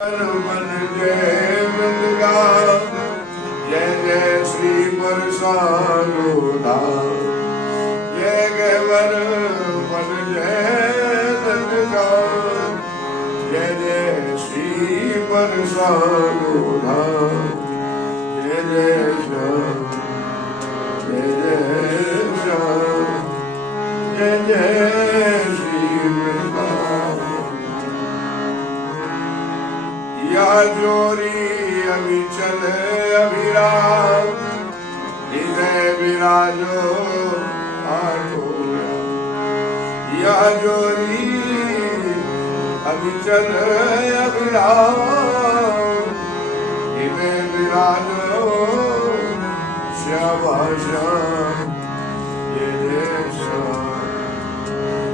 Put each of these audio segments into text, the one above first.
मन जय वृंदा जय जय श्री परसानो धाम जय गहवर मन जय वृंदा जय जय श्री परसानो धाम जय जय श्याम जय जय श्याम जय जय श्री वृंदावन या जोरी अविचल अभिराम हृदय विराजो आठोरा या जोरी अविचल अभिराम हृदय विराजो श्यामा श्याम जय जय श्याम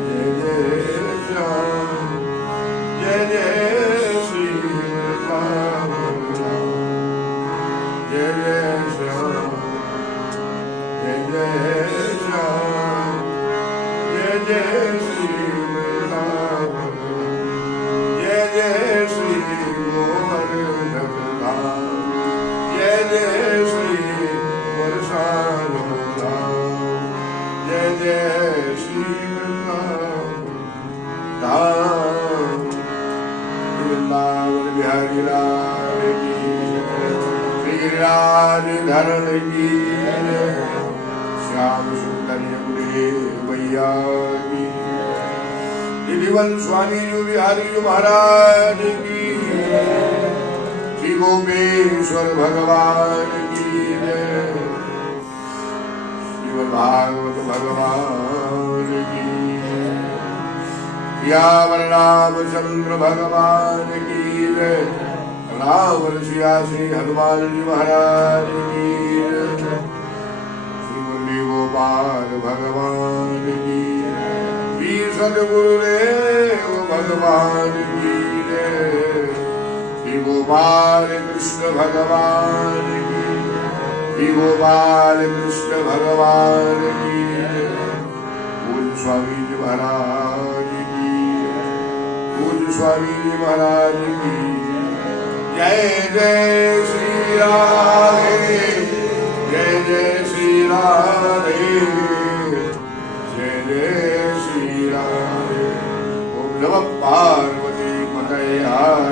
जय जय श्याम जय जय जय जय श्याम जय जय श्याम जय जय श्री राम जय जय श्री गोवर्धन धाम जय जय श्री परसानो धाम जय जय श्री धाम वृंदावन बिहारी लाल की गिरिराज धरण की श्याम सुंदर यमुने मैया की दिलीवन स्वामी जी बिहारी जी महाराज की श्री गोपेश्वर भगवान की श्रीमद् भागवत भगवान की सियावर रामचंद्र भगवान की राम सिया श्री हनुमान जी महाराज की श्री मुरली गोपाल भगवान की श्री सदगुरुदेव भगवान की श्री गोपाल कृष्ण भगवान की श्री गोपाल कृष्ण भगवान की पूज्य स्वामी जी महाराज की पूज्य स्वामी जी महाराज की जय जय श्री राधे जय जय श्री राधे जय जय श्री राधे ओम नमः पार्वती पतये हर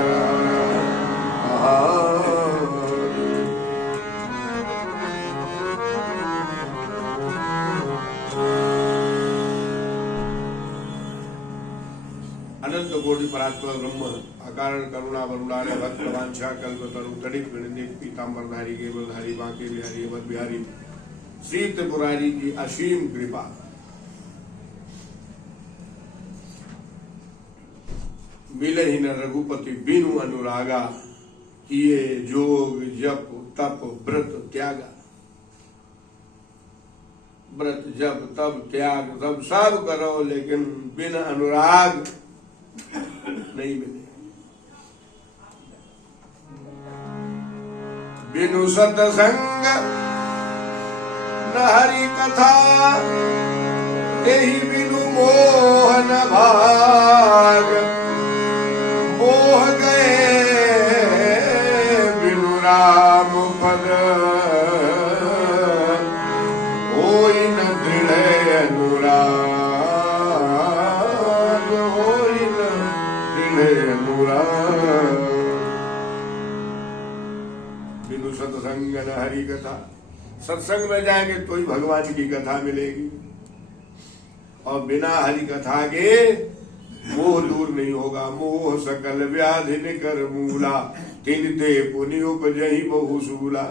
हर अनंत कोटि परात्पर ब्रह्म अकारण करुणा वरुणालय भक्त वांछा कल्पतरु तड़ित विनित पीतांबरधारी केवलधारी बांके बिहारी अवध बिहारी श्री त्रिपुरारी की असीम कृपा मिले ही न रघुपति बिनु अनुरागा किए जोग जप तप व्रत त्यागा व्रत जप तप त्याग सब सब करो लेकिन बिन अनुराग नहीं मिले बिनु सतसंग न हरि कथा तेहि बिनु मोह न भाग मोह गए बिनु राम पद होई न दृढ़ अनुराग होई न दृढ़ अनुराग बिनु सत्संग न हरि कथा सत्संग में जाएंगे तो ही भगवान की कथा मिलेगी और बिना हरि कथा के मोह दूर नहीं होगा मोह सकल व्याधि निकर मूला तिन ते पुनि उपजहि बहु सूला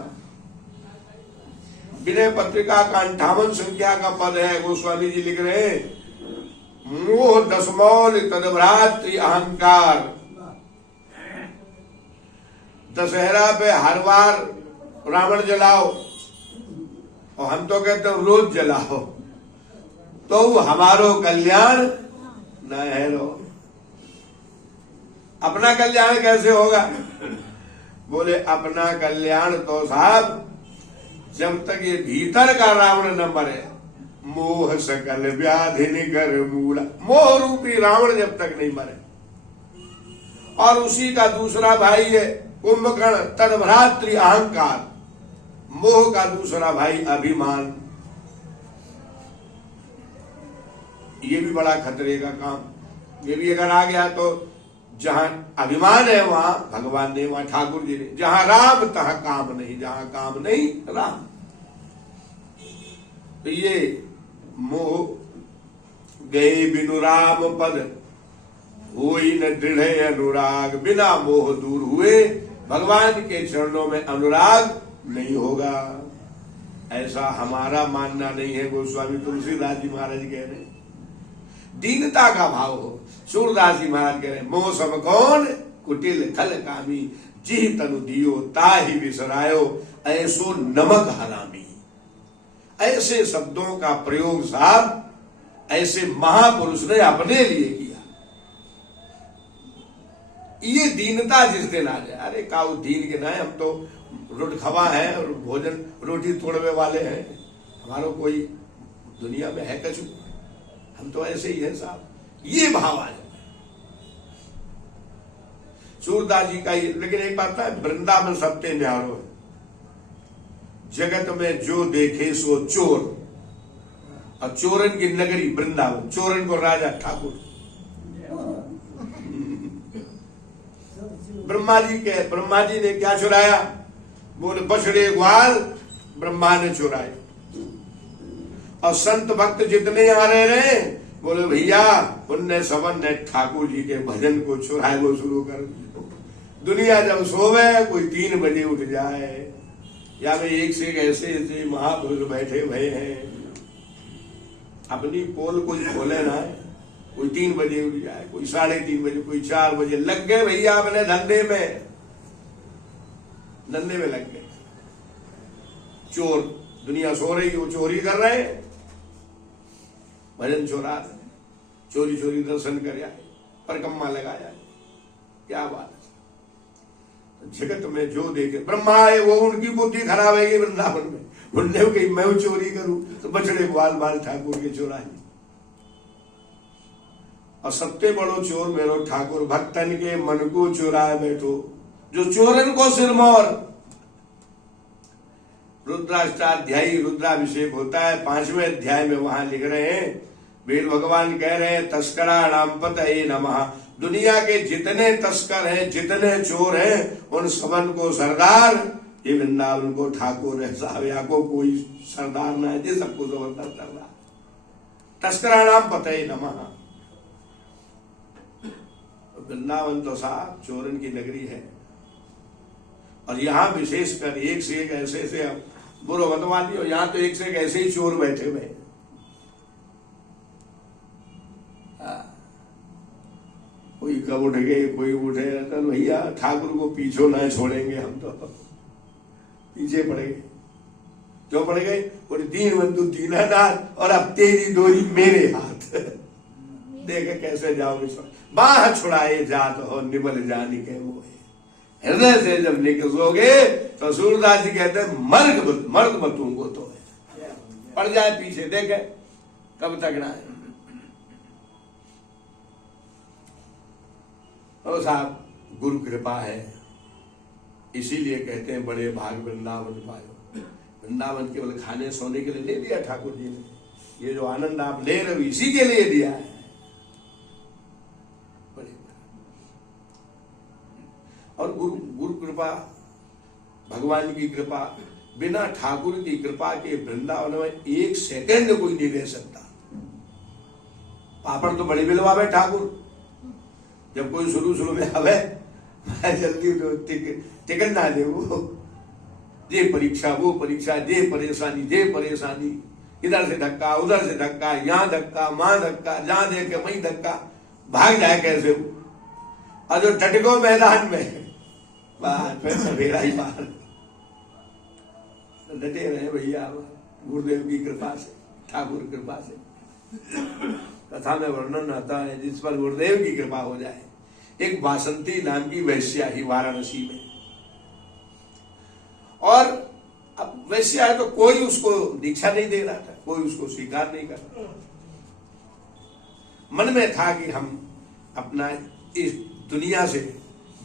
विनय पत्रिका का 58 संख्या का पद है गोस्वामी जी लिख रहे हैं मोह दसमौल तदभ्रात्रि अहंकार दशहरा पे हर बार रावण जलाओ और हम तो कहते हैं रोज जलाओ तो हमारो कल्याण न है रो अपना कल्याण कैसे होगा बोले अपना कल्याण तो साहब जब तक ये भीतर का रावण न मरे मोह सकल व्याधि निकर मूला मोह रूपी रावण जब तक नहीं मरे और उसी का दूसरा भाई है कुंभकर्ण, तद्भ्रातृ अहंकार, मोह का दूसरा भाई अभिमान। ये भी बड़ा खतरे का काम। ये भी अगर आ गया तो जहां अभिमान है वहां भगवान ने, वहां ठाकुर जी ने, जहां राम तहां काम नहीं, जहां काम नहीं राम। तो ये मोह गए बिनु राम पद, होई न दृढ़ अनुराग। बिना मोह दूर हुए भगवान के चरणों में अनुराग नहीं होगा, ऐसा हमारा मानना नहीं है। गोस्वामी तुलसीदास जी महाराज कह रहे हैं दीनता का भाव हो। सूरदास जी महाराज कह रहे हैं मोह सब कौन कुटिल खल कामी, जिह तनु दियो ताहि विसरायो, ऐसो नमक हरामी। ऐसे शब्दों का प्रयोग साहब ऐसे महापुरुष ने अपने लिए किया। ये दीनता जिस दिन आ जाए, अरे काऊ दीन के ना, हम तो रोट खवा है और भोजन रोटी तोड़वे वाले हैं, हमारो कोई दुनिया में है कछु, हम तो ऐसे ही है साहब। ये भाव आ जाए सूरदास जी का। लेकिन एक बात है, वृंदावन सबसे न्यारो है। जगत में जो देखे सो चोर, और चोरन की नगरी वृंदावन, चोरन को राजा ठाकुर। ब्रह्मा जी ने क्या चुराया? बोले बछड़े ग्वाल ब्रह्मा ने चुराए। और संत भक्त जितने यहाँ रह रहे बोले भैया उनने सबन ने ठाकुर जी के भजन को चुराए वो शुरू कर। दुनिया जब सोवे कोई 3 बजे उठ जाए, या वे एक से एक ऐसे ऐसे महापुरुष बैठे हुए हैं, अपनी पोल कोई खोले ना, कोई 3 बजे उठ जाए, कोई 3:30 बजे, कोई 4 बजे। लग गए भैया अपने धंधे में लग गए। चोर, दुनिया सो रही हो, चोरी कर रहे हैं, भजन चोरा, चोरी चोरी दर्शन कर आए, परकम्मा लगाया। क्या बात है। जगत में जो देखे ब्रह्मा है वो उनकी बुद्धि खराब है वृंदावन में। उनने कही मैं चोरी करूं तो बछड़े ग्वाल बाल ठाकुर के चोराए। और सबसे बड़ो चोर मेरो ठाकुर, भक्तन के मन को चुराए बैठो, जो चोरन को सिरमौर। रुद्राष्टाध्यायी रुद्राभिषेक होता है 5वें अध्याय में, वहां लिख रहे हैं वेद भगवान कह रहे हैं तस्करा नाम पतये नमः। दुनिया के जितने तस्कर हैं, जितने चोर हैं, उन सबन को सरदार ये वृंदावन को ठाकुर है साहब। या को कोई सरदार ना है, सबको जबरदस्त सरदार। तस्करा नाम पतये नमः। वृंदावन तो साहब चोरन की नगरी है। और यहाँ विशेषकर एक से एक ऐसे ऐसे, बुरो मतवादी हो, यहाँ तो एक से एक ऐसे ही चोर बैठे हुए। कोई कब उठ गए, कोई उठे, तो भैया ठाकुर को पीछो ना छोड़ेंगे, हम तो पीछे पड़ गए। क्यों पड़ गए? और दीन बंधु दीनानाथ, और अब तेरी डोरी मेरे हाथ। देखे कैसे जाओगे, बाह छुड़ाए जात हो निबल जानी के वो। हृदय से जब निकलोगे तो सूरदास जी कहते हैं मर्द बतूं को तो है, पड़ जाए पीछे, देखे कब तक ना है। तो साहब गुरु कृपा है, इसीलिए कहते हैं बड़े भाग वृंदावन पायो। वृंदावन केवल खाने सोने के लिए नहीं दिया ठाकुर जी ने, ये जो आनंद आप ले रहे हो इसी के लिए दिया है। और गुरु कृपा, भगवान की कृपा, बिना ठाकुर की कृपा के वृंदावन में 1 सेकंड कोई नहीं रह सकता। पापड़ तो बड़ी बिलवावे ठाकुर, जब कोई शुरू में आवे जल्दी तो टिकट ना दे, वो ये परीक्षा वो परीक्षा, ये परेशानी, इधर से धक्का उधर से धक्का, यहाँ धक्का वहां धक्का, जहां देखे वहीं धक्का, भाग जाए कैसे वो। और जो टटको मैदान में फिर सवेरा ही बाहर डटे रहे भैया गुरुदेव की कृपा से, ठाकुर कृपा से। कथा में वर्णन आता है जिस पर गुरुदेव की कृपा हो जाए। एक वासंती नाम की वैश्या ही वाराणसी में, और अब वैश्या है तो कोई उसको दीक्षा नहीं दे रहा था, कोई उसको स्वीकार नहीं कर रहा। मन में था कि हम अपना इस दुनिया से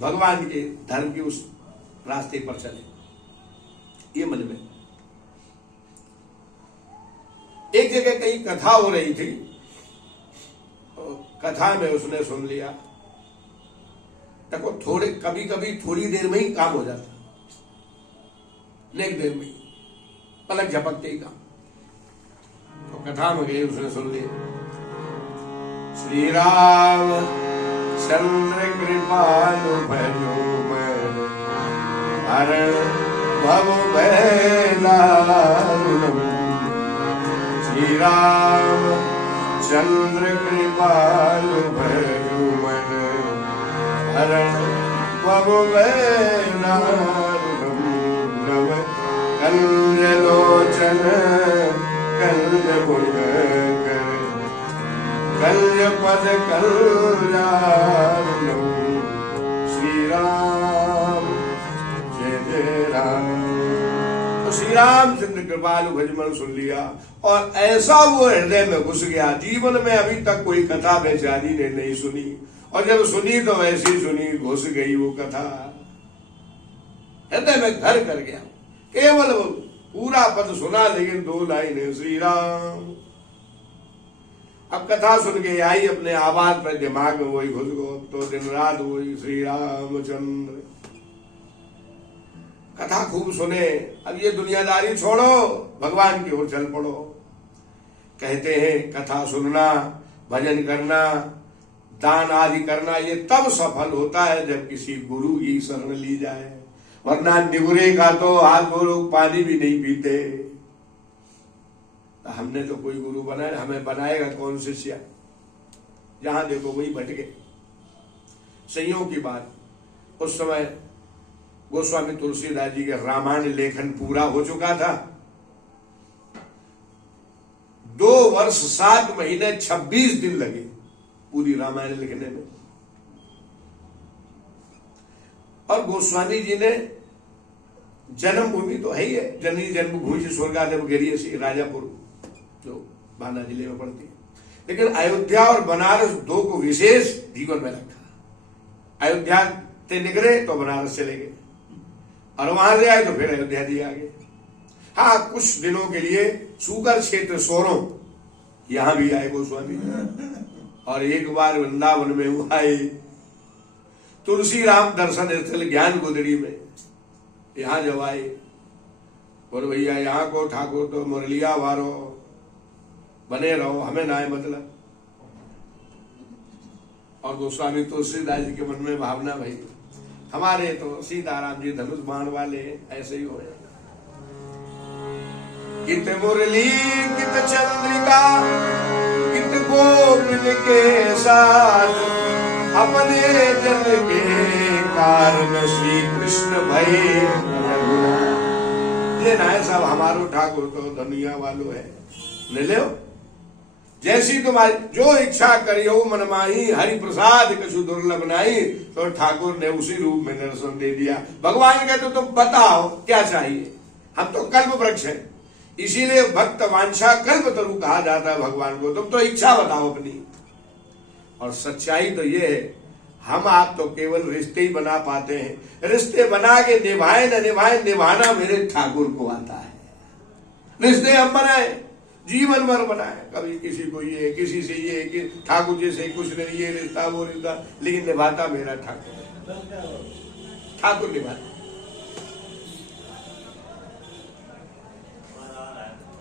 भगवान के धर्म के उस रास्ते पर चले। ये मन में एक जगह कहीं कथा हो रही थी, कथा में उसने सुन लिया। देखो थोड़े कभी कभी थोड़ी देर में ही काम हो जाता, नेक देर में पलक झपकते ही काम। तो कथा में गई, उसने सुन लिया श्री राम चंद्र कृपालु भजो मैं हरण भव भय दारुणम्। श्री राम चंद्र कृपालु भजो मैं हरण भव भय दारुणम्। नव कल्यलोचन कल्यगुण कल्यपद कल्याणम्। श्री राम जय जय राम। तो श्री रामचंद्र कृपालु भजमन सुन लिया और ऐसा वो हृदय में घुस गया। जीवन में अभी तक कोई कथा बेचारी ने नहीं सुनी, और जब सुनी तो वैसी सुनी, घुस गई वो कथा, हृदय में घर कर गया। केवल वो पूरा पद सुना, लेकिन 2 लाइनें श्री राम। अब कथा सुन के आई, अपने आवाज पर दिमाग में वही घुस गो, तो दिन रात वही श्री रामचंद्र। कथा खूब सुने। अब ये दुनियादारी छोड़ो, भगवान की ओर चल पड़ो। कहते हैं कथा सुनना, भजन करना, दान आदि करना, ये तब सफल होता है जब किसी गुरु की शरण ली जाए, वरना निगुरे का तो हाथ दो लोग पानी भी नहीं पीते। हमने तो कोई गुरु बनाया, हमें बनाएगा कौन शिष्य? जहां देखो वही भटके। संयोग की बात, उस समय गोस्वामी तुलसीदास जी के रामायण लेखन पूरा हो चुका था। 2 वर्ष 7 महीने 26 दिन लगे पूरी रामायण लिखने में। और गोस्वामी जी ने जन्मभूमि तो है ही है, जननी जन्मभूमि से स्वर्गादेव गिरियसी राजापुर जो बांदा जिले में पड़ती है, लेकिन अयोध्या और बनारस 2 को विशेष जीवन में रखा। अयोध्या से निकले तो बनारस चले गए, और वहां से आए तो फिर अयोध्या जी आ गए। हाँ, कुछ दिनों के लिए सुगर क्षेत्र सोरों यहां भी आए गोस्वामी, और एक बार वृंदावन में हुआ तुलसी राम दर्शन स्थल ज्ञान गोदड़ी में, यहां जब आए और भैया यहाँ को ठाकुर तो मुरलिया वारो बने रहो, हमें ना है मतलब। और गोस्वामी तुलसीदास जी के मन में भावना, भाई हमारे तो सीताराम जी धनुष बाण वाले ऐसे ही हो। कित मुरली कित चंद्रिका कित गोविंद के साथ, अपने जन के कारण श्री कृष्ण भय ये ना सब हमारो ठाकुर तो दुनिया वालों है। ले लो जैसी तुम्हारी जो इच्छा करियो मन माही, हरि प्रसाद कछु दुर्लभ नाही। तो ठाकुर ने उसी रूप में दर्शन दे दिया। भगवान कहते तुम बताओ क्या चाहिए, हम तो कल्प वृक्ष है, इसीलिए भक्त वांछा कल्प तरु कहा जाता है भगवान को। तुम तो इच्छा बताओ अपनी। और सच्चाई तो ये है, हम आप तो केवल रिश्ते ही बना पाते हैं। रिश्ते बना के निभाए न निभाए, निभाना मेरे ठाकुर को आता है। रिश्ते हम बनाए, जीवन भर बनाए, कभी किसी को ये, किसी से ये, कि ठाकुर जी से कुछ नहीं, ये रिश्ता वो रिश्ता, लेकिन निभाता मेरा ठाकुर। ठाकुर निभाता।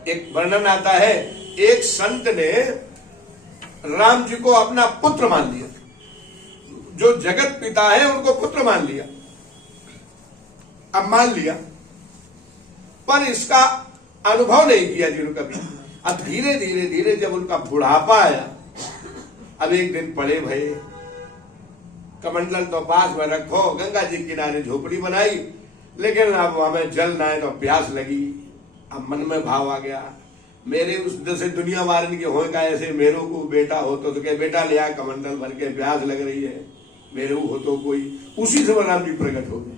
एक वर्णन आता है, एक संत ने राम जी को अपना पुत्र मान लिया, जो जगत पिता है उनको पुत्र मान लिया। अब मान लिया, पर इसका अनुभव नहीं किया जी कभी। अब धीरे धीरे धीरे जब उनका बुढ़ापा आया, अब एक दिन पड़े भये, कमंडल तो पास में रखो, गंगा जी किनारे झोपड़ी बनाई, लेकिन अब हमें जल ना है तो प्यास लगी। अब मन में भाव आ गया, मेरे उस जैसे दुनिया वारन के होगा ऐसे मेरे को बेटा हो तो कहे बेटा ले आ, कमंडल भर के प्यास लग रही है, मेरे हो तो कोई। उसी से राम जी प्रकट हो गए।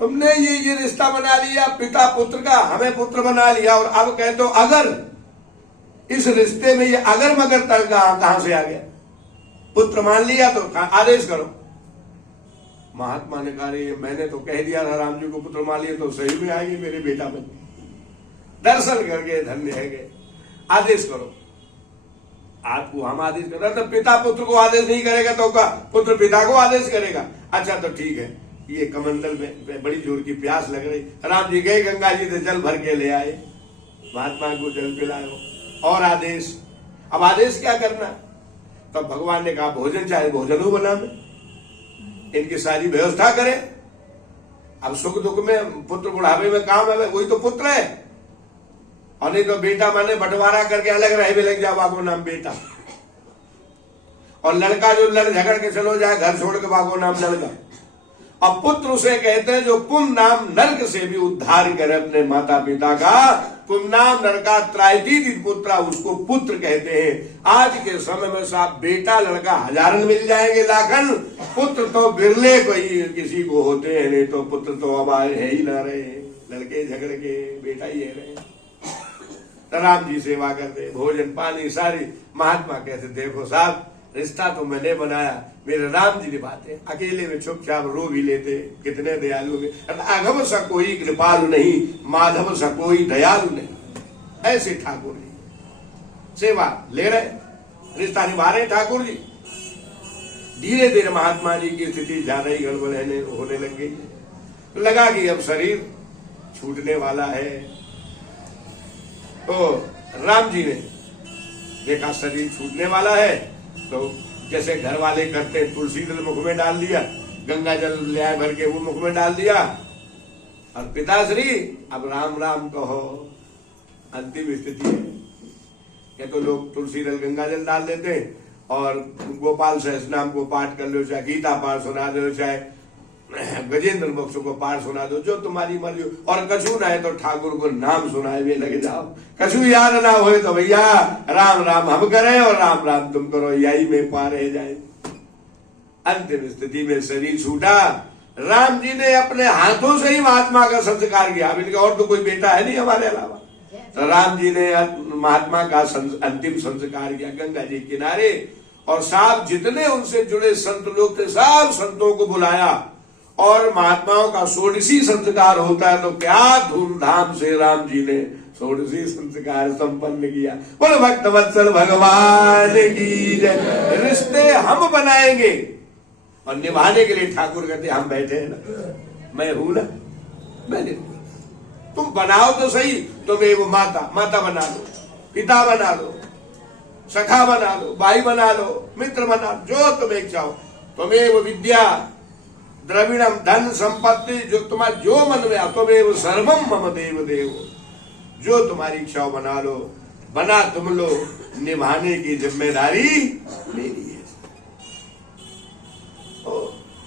तुमने ये रिश्ता बना लिया पिता पुत्र का, हमें पुत्र बना लिया, और अब कह दो अगर इस रिश्ते में ये अगर मगर तल कहां से आ गया? पुत्र मान लिया तो आदेश करो। महात्मा ने कहा रे मैंने तो कह दिया था राम जी को पुत्र मान लिए तो सही में आएंगे मेरे बेटा बन। दर्शन करके धन्य है गए। आदेश करो। आपको हम आदेश कर रहे तो पिता पुत्र को आदेश नहीं करेगा तो क्या पुत्र पिता को आदेश करेगा? अच्छा तो ठीक है। ये कमंडल में बड़ी जोर की प्यास लग रही। राम जी गए गंगा जी से जल भर के ले आए, महात्मा को जल पिलाओ। और आदेश, अब आदेश क्या करना? तब तो भगवान ने कहा भोजन चाहे भोजन हो बना में, इनकी सारी व्यवस्था करे। अब सुख दुख में पुत्र बुढ़ापे में काम है, वही तो पुत्र है। और नहीं तो बेटा माने बंटवारा करके अलग रहे लग जाओ, बागो नाम बेटा। और लड़का जो लड़ झगड़ के चलो जाए घर छोड़ के, बागो नाम लड़का। अब पुत्र उसे कहते हैं जो पुम नाम नरक से भी उद्धार करे अपने माता पिता का। पुम नाम नरका त्रायती पुत्रा, उसको पुत्र कहते हैं। आज के समय में साहब बेटा लड़का हजारन मिल जाएंगे, लाखन। पुत्र तो बिरले कोई किसी को होते हैं, नहीं तो पुत्र तो अब है ही ना रहे। लड़के झगड़ के बेटा ही है रहे। राम जी सेवा करते, भोजन पानी सारी। महात्मा कहते देखो साहब रिश्ता तो मैंने बनाया, मेरे राम जी निभाते, अकेले में चुपचाप रो भी लेते। कितने दयालु में, अघव सा कोई कृपालु नहीं, माधव सा कोई दयालु नहीं। ऐसे ठाकुर जी सेवा ले रहे, रिश्ता निभा रहे ठाकुर जी। धीरे धीरे महात्मा जी की स्थिति ज्यादा ही गड़बड़ होने लग गई। तो लगा कि अब शरीर छूटने वाला है। तो राम जी ने देखा शरीर छूटने वाला है, तो जैसे घर वाले करते तुलसी जल मुख में डाल दिया, गंगा जल ले आए भर के वो मुख में डाल दिया। और पिताश्री अब राम राम कहो, अंतिम स्थिति है। क्या तो लोग तुलसी जल गंगा जल डाल देते और गोपाल सहस्त्र नाम को पाठ कर लो, चाहे गीता पाठ सुना दो, चाहे गजेंद्र मोक्ष को पाठ सुना दो, जो तुम्हारी मर्जी। और कछु ना है तो ठाकुर को नाम सुनाए हुए लगे जाओ। कछु याद ना हो तो भैया राम राम हम करें और राम राम तुम करो, यही में पार रह जाए। अंतिम स्थिति में शरीर छूटा। राम जी ने अपने हाथों से ही महात्मा का संस्कार किया। अब इनका और तो कोई बेटा है नहीं हमारे अलावा। तो राम जी ने महात्मा का अंतिम संस्कार किया गंगा जी किनारे। और साहब जितने उनसे जुड़े संत लोग थे सब संतों को बुलाया। और महात्माओं का षोडशी संस्कार होता है, तो क्या धूमधाम से राम जी ने षोडशी संस्कार संपन्न किया। बोलो भक्त वत्सल भगवान की जय। रिश्ते हम बनाएंगे और निभाने के लिए ठाकुर कहते हम बैठे हैं ना, मैं हूं ना, मैंने तुम बनाओ तो सही। तुम्हें वो माता बना लो, पिता बना लो, सखा बना लो, भाई बना लो, मित्र बना लो, जो तुम्हें इच्छा हो। तुम्हें वो विद्या द्रविणम धन संपत्ति जो तुम्हारे जो मन में तुम्हें सर्वम मम देव देव, जो तुम्हारी इच्छा बना लो, बना तुम लो, निभाने की जिम्मेदारी मेरी है।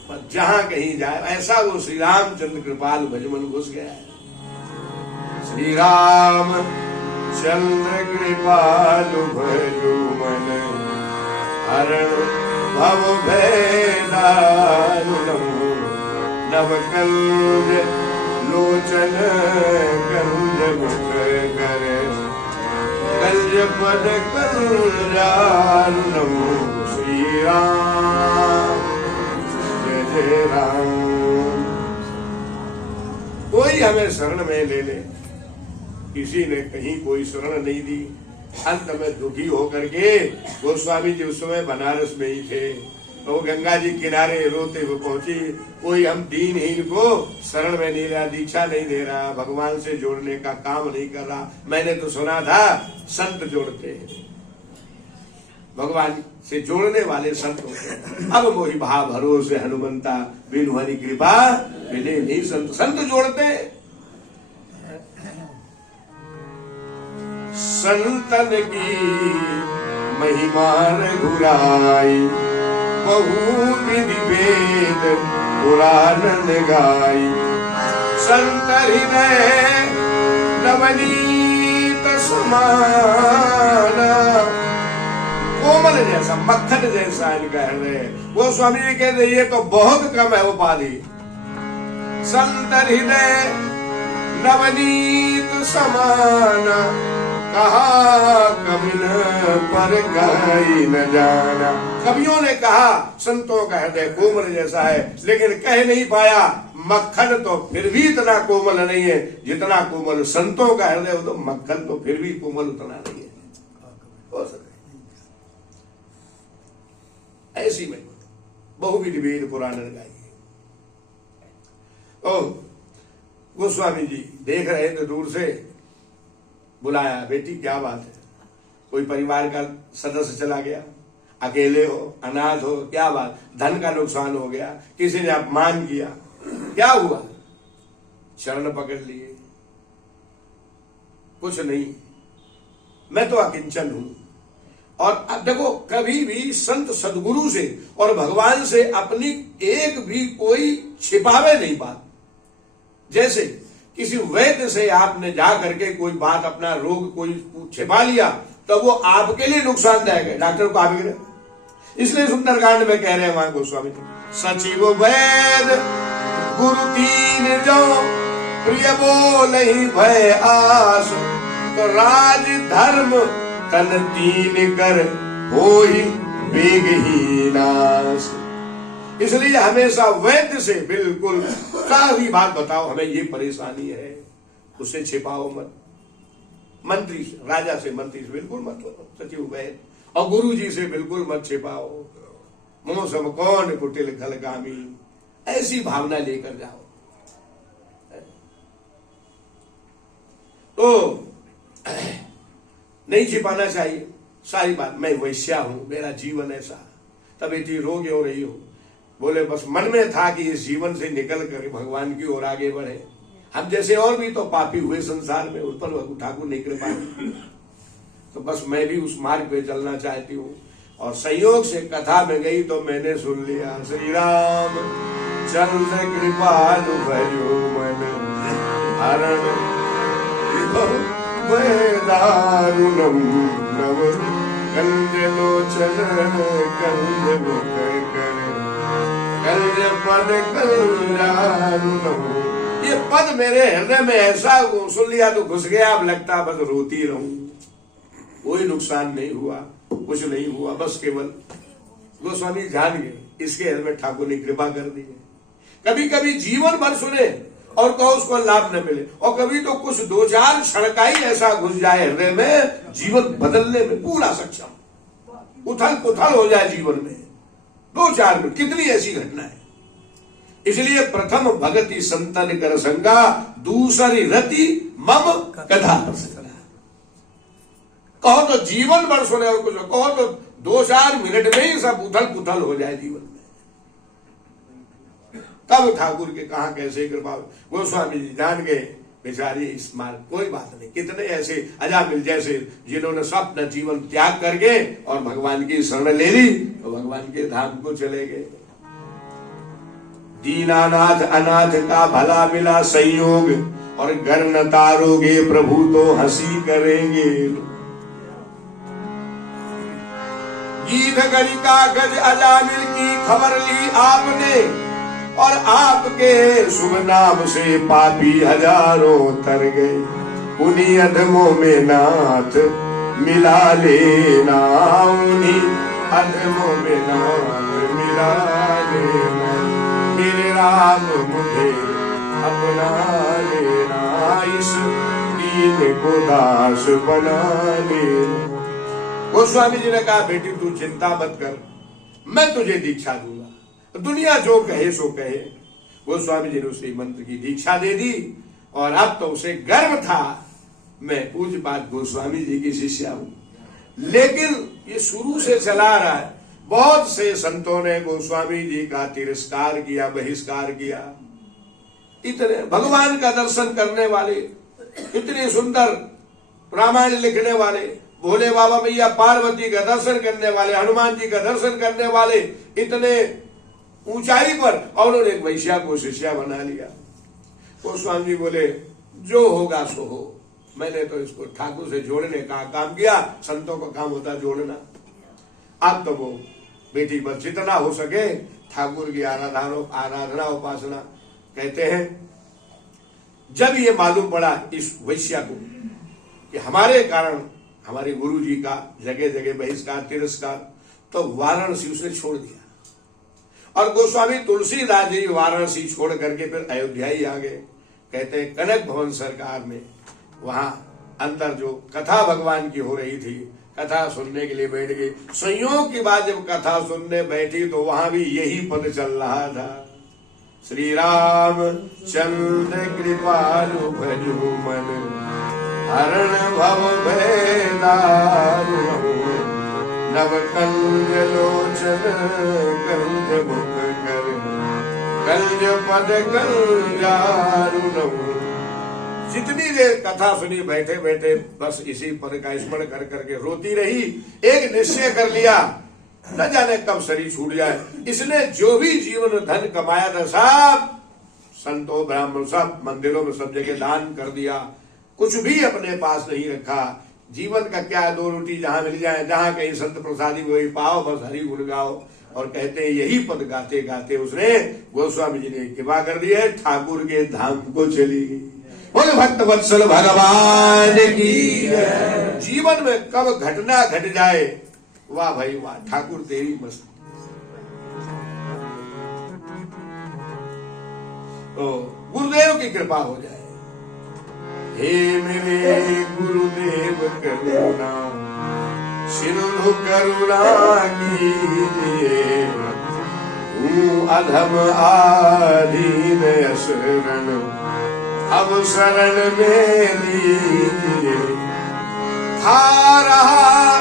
पर जहां कहीं जाए ऐसा वो श्री रामचंद्र कृपाल भजमन घुस गया है। श्री राम चंद्र कृपालु भजु मन, हरण भव भय दारुणम, नव कंज लोचन कंज मुख कर, कंज पद कंजारुणम। श्री राम जय जय राम। कोई हमें शरण में ले ले, किसी ने कहीं कोई शरण नहीं दी। अंत में दुखी होकर के गोस्वामी जी उस समय बनारस में ही थे। तो वो गंगा जी किनारे रोते हुए पहुंची। कोई हम दीनहीन को शरण में नहीं रहा, दीक्षा नहीं दे रहा, भगवान से जोड़ने का काम नहीं कर रहा। मैंने तो सुना था संत जोड़ते हैं, भगवान से जोड़ने वाले संत होते हैं। अब मोहि भाव भरोसे हनुमंता, बिनु हरि कृपा मिले नहीं संत। संत जोड़ते हैं। संतन की महिमा रघुराई, बहु विधि वेद पुराण गाई। संत हृदय नवनीत समाना, कोमल जैसा मक्खन जैसा इनका हृदय। वो स्वामी जी कहते ये तो बहुत कम है उपाधि। संत हृदय नवनीत समाना, कहा कभी न पर कहीं न जाना। कवियों ने कहा संतों का हृदय कोमल जैसा है, लेकिन कह नहीं पाया मक्खन तो फिर भी इतना कोमल नहीं है जितना कोमल संतों का हृदय हो, तो मक्खन तो फिर भी कोमल उतना नहीं है। हो सके ऐसी में बहुविध वेद पुराण गाई। ओ गोस्वामी जी देख रहे थे दूर से, बुलाया, बेटी क्या बात है, कोई परिवार का सदस्य चला गया, अकेले हो, अनाथ हो, क्या बात, धन का नुकसान हो गया, किसी ने अपमान किया, क्या हुआ? शरण पकड़ लिए, कुछ नहीं, मैं तो अकिंचन हूं। और अब देखो, कभी भी संत सदगुरु से और भगवान से अपनी एक भी कोई छिपावे नहीं बात। जैसे किसी वैद्य से आपने जा करके कोई बात, अपना रोग कोई छिपा लिया, तो वो आपके लिए नुकसानदायक है, डॉक्टर को आप गिरे। इसलिए सुंदरकांड में कह रहे हैं वहां गोस्वामी सचिव वैद गुरु तीन जो प्रिय बोलहि भय आस, तो राज धर्म तन तीन कर होहि वेग नाश। इसलिए हमेशा वैद्य से बिल्कुल सारी बात बताओ, हमें ये परेशानी है, उससे छिपाओ मत। मंत्री से, राजा से, मंत्री से बिल्कुल मत हो, सचिव वैद्य, और गुरु जी से बिल्कुल मत छिपाओ। मोह सम कौन कुटिल खलगामी, ऐसी भावना लेकर जाओ। तो नहीं छिपाना चाहिए सारी बात। मैं वैश्या हूं, मेरा जीवन ऐसा। तब बेटी रो क्यों रही हो? बोले बस मन में था कि इस जीवन से निकल कर भगवान की ओर आगे बढ़े। हम जैसे और भी तो पापी हुए संसार में, उन पर ठाकुर ने कृपा की, तो बस मैं भी उस मार्ग पे चलना चाहती हूँ। और संयोग से कथा में गई तो मैंने सुन लिया, श्री राम चंद्र कृपालु भयो मन हरण दारुणम नव कंज लोचन कंज मुख कंज पद कल्याणम। ये पद मेरे हृदय में ऐसा सुन लिया तो घुस गया, अब लगता बस रोती रहूं। कोई नुकसान नहीं हुआ, कुछ नहीं हुआ, बस केवल गोस्वामी जान गए इसके हृदय में ठाकुर ने कृपा कर दी है। कभी कभी जीवन भर सुने और कहो उसको लाभ न मिले, और कभी तो कुछ दो चार क्षण का ही ऐसा घुस जाए हृदय में, जीवन बदलने में पूरा सक्षम, उथल पुथल हो जाए जीवन में दो चार मिनट। कितनी ऐसी घटना है। इसलिए प्रथम भगति संतन कर संगा, दूसरी रति मम कथा। कहो तो जीवन भर सुने और कुछ कहो तो दो चार मिनट में ही सब उथल पुथल हो जाए जीवन में। तब ठाकुर के कहा कैसे कृपा। गोस्वामी जी जान गए बेचारी इस मार्ग, कोई बात नहीं। कितने ऐसे अजामिल जैसे जिन्होंने सब अपना जीवन त्याग करके और भगवान की शरण ले ली, तो भगवान के धाम को चले गए। दीनानाथ अनाथ का भला मिला संयोग, और घर न तारोगे प्रभु तो हंसी करेंगे। गीत गरी कागज अजामिल की खबर ली आपने, और आपके शुभ नाम से पापी हजारों तर गए। उन्हीं अधमों में नाथ मिला लेना, उन्हीं अधमों में नाथ मिला लेना। मेरे राम मुझे अपना लेना, इस दीन को दास बना लेना। गोस्वामी जी ने कहा बेटी तू चिंता मत कर, मैं तुझे दीक्षा दूंगा, दुनिया जो कहे सो कहे। गोस्वामी जी ने उसे मंत्र की दीक्षा दे दी, और अब तो उसे गर्व था मैं पूज्य बात गोस्वामी जी की शिष्या हूं। लेकिन ये शुरू से चला आ रहा है। बहुत से संतों ने गोस्वामी जी का तिरस्कार किया, बहिष्कार किया। इतने भगवान का दर्शन करने वाले, इतने सुंदर रामायण लिखने वाले, भोले बाबा मैया पार्वती का दर्शन करने वाले, हनुमान जी का दर्शन करने वाले, इतने ऊंचाई पर, और उन्होंने एक वैश्या को शिष्या बना लिया। गोस्वामी जी बोले जो होगा सो हो, मैंने तो इसको ठाकुर से जोड़ने का काम किया, संतों का काम होता जोड़ना। अब तो वो बेटी बस जितना हो सके ठाकुर की आराधना उपासना। कहते हैं जब ये मालूम पड़ा इस वैश्या को कि हमारे कारण हमारे गुरु जी का जगह जगह बहिष्कार तिरस्कार, तो वाराणसी उसने छोड़ दिया। और गोस्वामी तुलसीदास जी वाराणसी छोड़ करके फिर अयोध्या ही आ गए। कहते हैं कनक भवन सरकार में वहां अंदर जो कथा भगवान की हो रही थी, कथा सुनने के लिए बैठ गई। संयोग की बात, जब कथा सुनने बैठी तो वहां भी यही पद चल रहा था, श्री राम चंद्र कृपालु भजु मन हरण भव भयदारु नव कंज लोचन कंज मुख कर कंज पद कंजारु। जितनी देर कथा सुनी बैठे बैठे बस इसी पद का स्मरण कर करके रोती रही। एक निश्चय कर लिया, न जाने कब शरीर छूट जाए। इसने जो भी जीवन धन कमाया था सब संतों ब्राह्मण सब मंदिरों में सब जगह दान कर दिया, कुछ भी अपने पास नहीं रखा। जीवन का क्या, दो रोटी जहां मिल जाए, जहां कहीं संत प्रसादी वही पाओ, बस हरि गुण गाओ। और कहते हैं यही पद गाते गाते उसने गोस्वामी जी ने कृपा कर दी है, ठाकुर के धाम को चली गई। बोले भक्त वत्सल भगवान की। जीवन में कब घटना घट जाए, वाह भाई वाह, ठाकुर तेरी मस्ती। तो गुरुदेव की कृपा हो जाए। हे मेरे गुरुदेव करुणा सिंधु करुणा कीजिए, हूँ अधम आधीन शरण अब शरण में लीजिए। था रहा,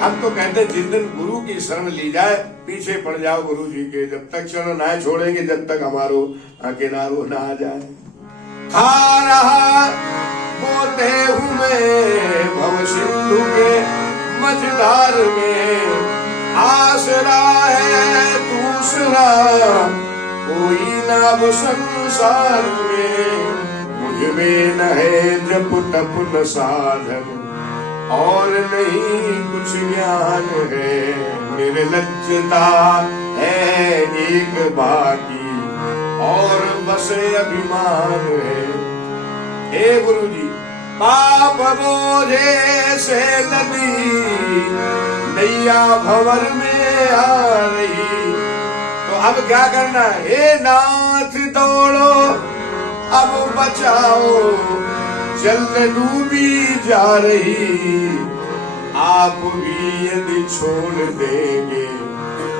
हम तो कहते जिस दिन गुरु की शरण ली जाए पीछे पड़ जाओ गुरु जी के, जब तक चरण ना छोड़ेंगे जब तक हमारो किनारो ना आ जाए। था रहा बोते हूँ मैं भव सिंधु के मझधार में, आसरा है दूसरा कोई नाम संसार में। मुझ में न है जप तप न साधन और नहीं कुछ ज्ञान है, मेरे लज्जता है एक बाकी और बस अभिमान है। हे गुरु जी, पाप बोझे से नदी नैया भंवर में आ रही, तो अब क्या करना है? हे नाथ दौड़ो अब बचाओ, जल डूबी जा रही। आप भी यदि छोड़ देंगे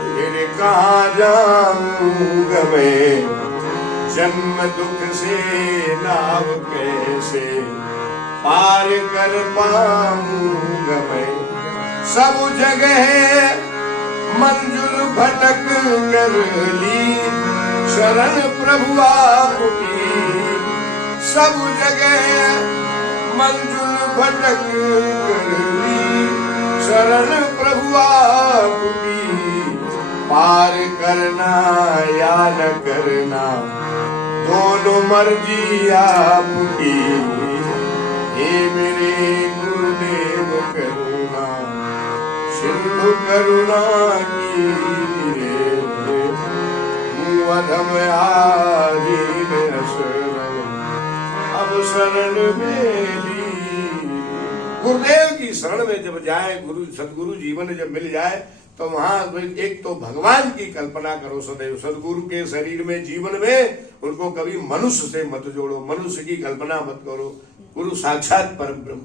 फिर कहाँ जाऊंगा मैं, जन्म दुख से नाव कैसे पार कर पाऊंगा मैं। सब जगह मंजुल भटक कर ली शरण प्रभु आपकी, सब जगह मंजुल भटक कर ली शरण प्रभु आपकी। पार करना या न करना दोनों मर्जी आपकी। हे मेरे गुरुदेव करुणा सिंधु करुणा की, अधम आधीन शरण अब शरण में ली। गुरुदेव की शरण में जब जाए, गुरु सदगुरु जीवन जब मिल जाए तो वहां एक तो भगवान की कल्पना करो सदैव। सदगुरु के शरीर में जीवन में उनको कभी मनुष्य से मत जोड़ो, मनुष्य की कल्पना मत करो। गुरु साक्षात परम ब्रह्म,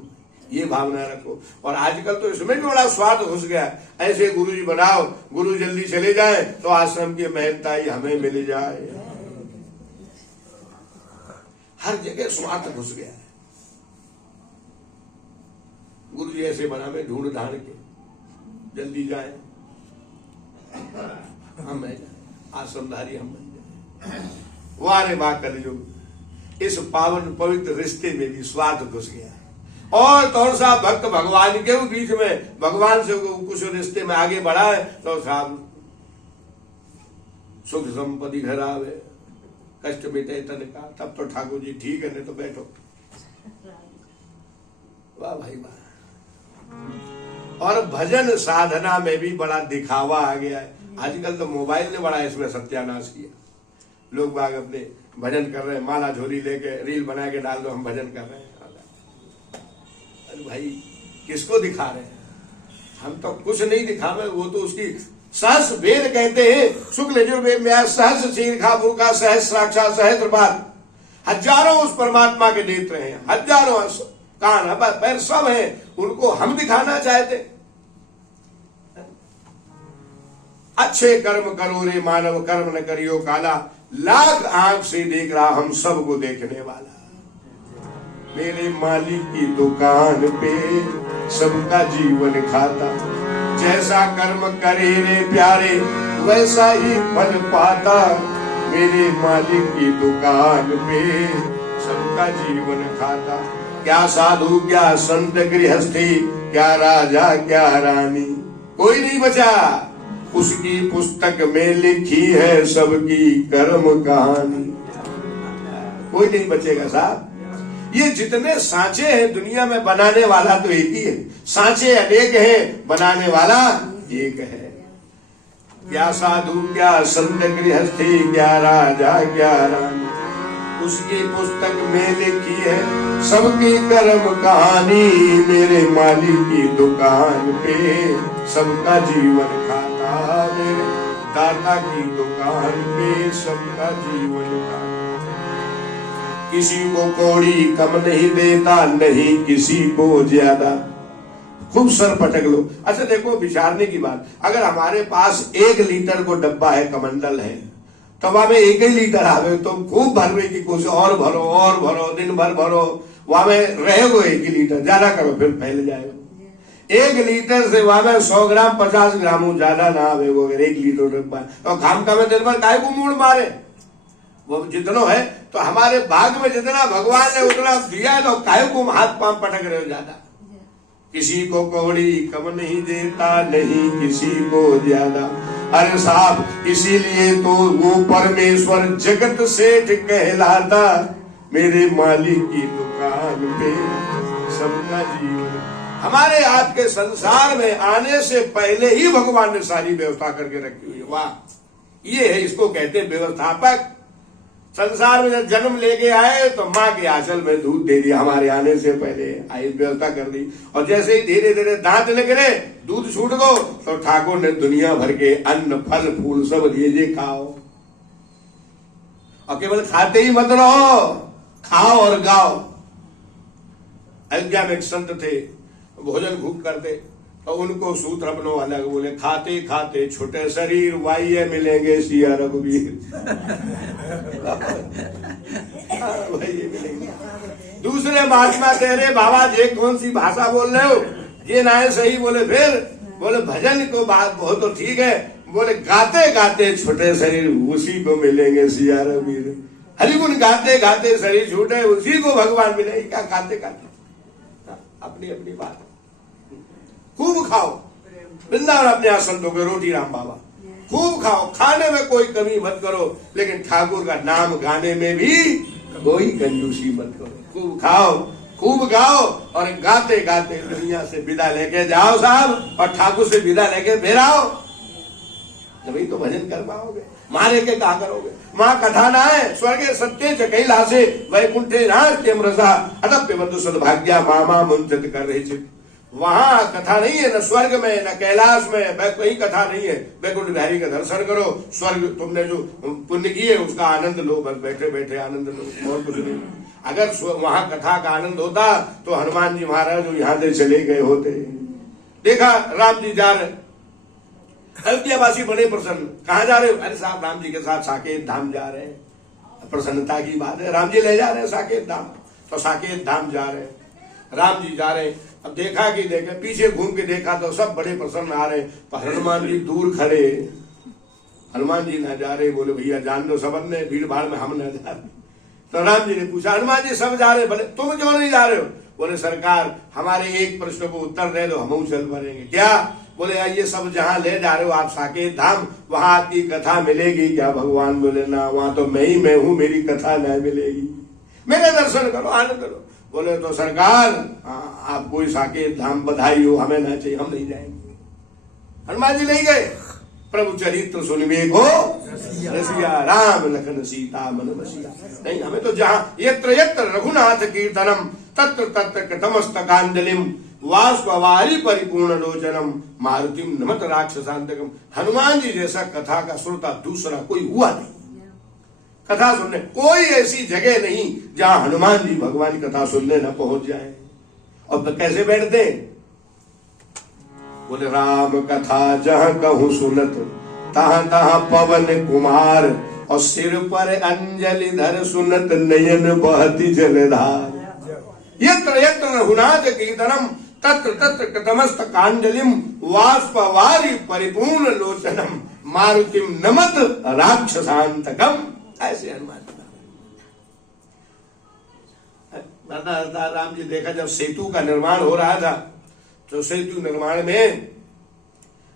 ये भावना रखो। और आजकल तो इसमें भी बड़ा स्वाद घुस गया, ऐसे गुरु जी बनाओ, गुरु जल्दी चले जाए तो आश्रम की मेहनताई हमें मिल जाए। हर जगह स्वार्थ घुस गया है। गुरु जी ऐसे बनावे ढूंढ ढांड के, जल्दी जाए हम जाए, आश्रमधारी हम बन जाए। वारे वाह कलयुग, इस पावन पवित्र रिश्ते में भी स्वार्थ घुस गया है। और थोड़ा सा भक्त भगवान के बीच में भगवान से कुछ रिश्ते में आगे बढ़ा है तो साहब सुख संपत्ति घर आवे, कष्ट मिटे तन का, तब तो ठाकुर जी ठीक है, नहीं तो बैठो। वाह भाई वाह। और भजन साधना में भी बड़ा दिखावा आ गया है। आजकल तो मोबाइल ने बड़ा इसमें सत्यानाश किया। लोग बाग अपने भजन कर रहे हैं, माला झोली लेके रील बना के डाल दो हम भजन कर रहे हैं। अरे भाई किसको दिखा रहे हैं? हम तो कुछ नहीं दिखा रहे, वो तो उसकी सहस वेद कहते हैं, शुक्ल यजुर्वेद में सहस शीर्षा भूखा सहस्राक्षा सहस्त्रपाद, हजारों उस परमात्मा के नेत्र हैं, हजारों कान पैर सब हैं, उनको हम दिखाना चाहते। अच्छे कर्म करो रे मानव, कर्म न करियो काला, लाख आंख से देख रहा हम सबको देखने वाला। मेरे मालिक की दुकान पे सबका जीवन खाता, जैसा कर्म करे रे प्यारे वैसा ही फल पाता। मेरे मालिक की दुकान पे सबका जीवन खाता। क्या साधु क्या संत गृहस्थी, क्या राजा क्या रानी, कोई नहीं बचा। उसकी पुस्तक में लिखी है सबकी कर्म कहानी। कोई नहीं बचेगा साहब। ये जितने सांचे हैं दुनिया में, बनाने वाला तो एक ही है, सांचे अनेक हैं, बनाने वाला एक है। क्या साधु क्या संत गृहस्थी, क्या राजा क्या रानी, उसकी पुस्तक में लिखी है सबकी कर्म कहानी। मेरे मालिक की दुकान पे सबका जीवन खाता, मेरे दाता की दुकान पे सबका जीवन खाता। किसी को कौड़ी कम नहीं देता, नहीं किसी को ज्यादा। खूब सर पटक लो। अच्छा देखो विचारने की बात, अगर हमारे पास 1 लीटर को डब्बा है, कमंडल है, तब हमें 1 ही लीटर आवे तो खूब भरने की कोशिश, और भरो दिन भर भरो, वहां में रहेगो 1 ही लीटर, ज्यादा करो फिर फैल जाएगा। 1 लीटर से वहां में 100 ग्राम 50 ग्राम ज्यादा ना आवे, वो अगर 1 लीटर डब्बा तो खाम का में दिन भर काय को मूड मारे, वो जितना है तो हमारे भाग में जितना भगवान ने उतना दिया है, तो काय को हाथ पांव पटक रहे हो ज्यादा। किसी को कौड़ी कम नहीं देता, नहीं किसी को ज्यादा। अरे साहब इसीलिए तो वो परमेश्वर जगत सेठ कहलाता। मेरे मालिक की दुकान पे सबका जीवन। हमारे आज के संसार में आने से पहले ही भगवान ने सारी व्यवस्था करके रखी हुई है। वाह, ये है, इसको कहते हैं व्यवस्थापक। संसार में जब जन्म लेके आए तो माँ के आंचल में दूध दे दिया, हमारे आने से पहले आई व्यवस्था कर दी। और जैसे ही धीरे धीरे दांत निकले, दूध छूट गो, तो ठाकुर ने दुनिया भर के अन्न फल फूल सब दिए, ये खाओ। और केवल खाते ही मत रहो, खाओ और गाओ। अयोध्या में एक संत थे, भोजन खूब करते, और उनको सूत्र अपनो अलग, बोले खाते खाते छोटे शरीर, वाइये मिलेंगे सिया रघुवीर। वाइये मिलेंगे। दूसरे महात्मा कह रहे बाबा ये कौन सी भाषा बोल रहे हो, ये ना है सही। बोले फिर, बोले भजन को बात बहुत तो ठीक है, बोले गाते गाते छोटे शरीर उसी को मिलेंगे सिया रघुवीर। हरिगुण गाते गाते शरीर छूटे, उसी को भगवान मिलेंगे। क्या गाते गाते, अपनी अपनी बात। खूब खाओ, वृंदावन अपने यहाँ संतों के रोटी राम बाबा, खूब खाओ, खाने में कोई कमी मत करो, लेकिन ठाकुर का नाम गाने में भी कोई कंजूसी मत करो। खूब खाओ, खूब गाओ, और गाते गाते दुनिया से विदा लेके जाओ साहब, और ठाकुर से विदा लेके फिर आओ, तभी तो भजन कर पाओगे। मारे के कहा करोगे? माँ कथा ना है, स्वर्गे सत्य च कैलासे वैकुंठे नाट्यम रसा अदप्य बंधु सद्भाग्या मामा मुंचत कर रही चित। वहां कथा नहीं है, न स्वर्ग में न कैलाश में, कहीं कथा नहीं है। वैकुंठ बिहारी का दर्शन करो, स्वर्ग तुमने जो पुण्य किए उसका आनंद लो, बस बैठे बैठे आनंद लो, और कुछ नहीं। अगर वहां कथा का आनंद होता तो हनुमान जी महाराज जो यहाँ से चले गए होते। देखा राम जी जा रहे, अयोध्यावासी बड़े प्रसन्न। कहाँ जा रहे हो? अरे साहब राम जी के साथ साकेत धाम जा रहे हैं। प्रसन्नता की बात है, राम जी ले जा रहे हैं साकेत धाम, तो साकेत धाम जा रहे हैं, राम जी जा रहे हैं। अब देखा कि देखे, पीछे घूम के देखा तो सब बड़े प्रसन्न आ रहे, पर हनुमान जी दूर खड़े। हनुमान जी ना जा रहे, बोले भैया जान दो सबन ने, भीड़ भाड़ में हम न जा रहे। तो राम जी ने पूछा, हनुमान जी सब जा रहे, बोले तुम क्यों नहीं जा रहे हो? बोले सरकार हमारे एक प्रश्न को उत्तर दे दो, हम चल पड़ेंगे। क्या? बोले ये सब जहाँ ले जा रहे हो आप साकेत धाम, वहां आपकी कथा मिलेगी क्या? भगवान बोले ना, वहां तो मैं हूं, मेरी कथा नहीं मिलेगी, मेरे दर्शन करो, आनंद करो। बोले तो सरकार आप कोई साकेत धाम बधाई हो, हमें ना चाहिए, हम नहीं जाएंगे। हनुमान जी नहीं गए। प्रभु चरित्र सुनवे को रसिया, राम लखन सीता मन बसिया। नहीं, हमें तो जहां यत्र यत्र रघुनाथ कीर्तनम तत्र तत्र कृतमस्तकांजलिम वाष्पवारी परिपूर्ण लोचनम मारुतिम नमत राक्षसांतकम। हनुमान जी जैसा कथा का श्रोता दूसरा कोई हुआ नहीं। कथा सुनने कोई ऐसी जगह नहीं जहां हनुमान जी भगवान की कथा सुनने न पहुंच जाए। और तो कैसे बैठते? बोले राम कथा जहां कहूं सुनत तहां तहां पवन कुमार, और सिर पर अंजलि धर सुनत नयन बहती जलधार। यत्र यत्र रघुनाथ कीर्तनम तत्र तत्र कृतमस्तकांजलिम वाष्पवारी परिपूर्ण लोचनम मारुतिम नमत राक्षसांतकम। ऐसे हनुमान दादा राम जी देखा जब सेतु का निर्माण हो रहा था तो सेतु निर्माण में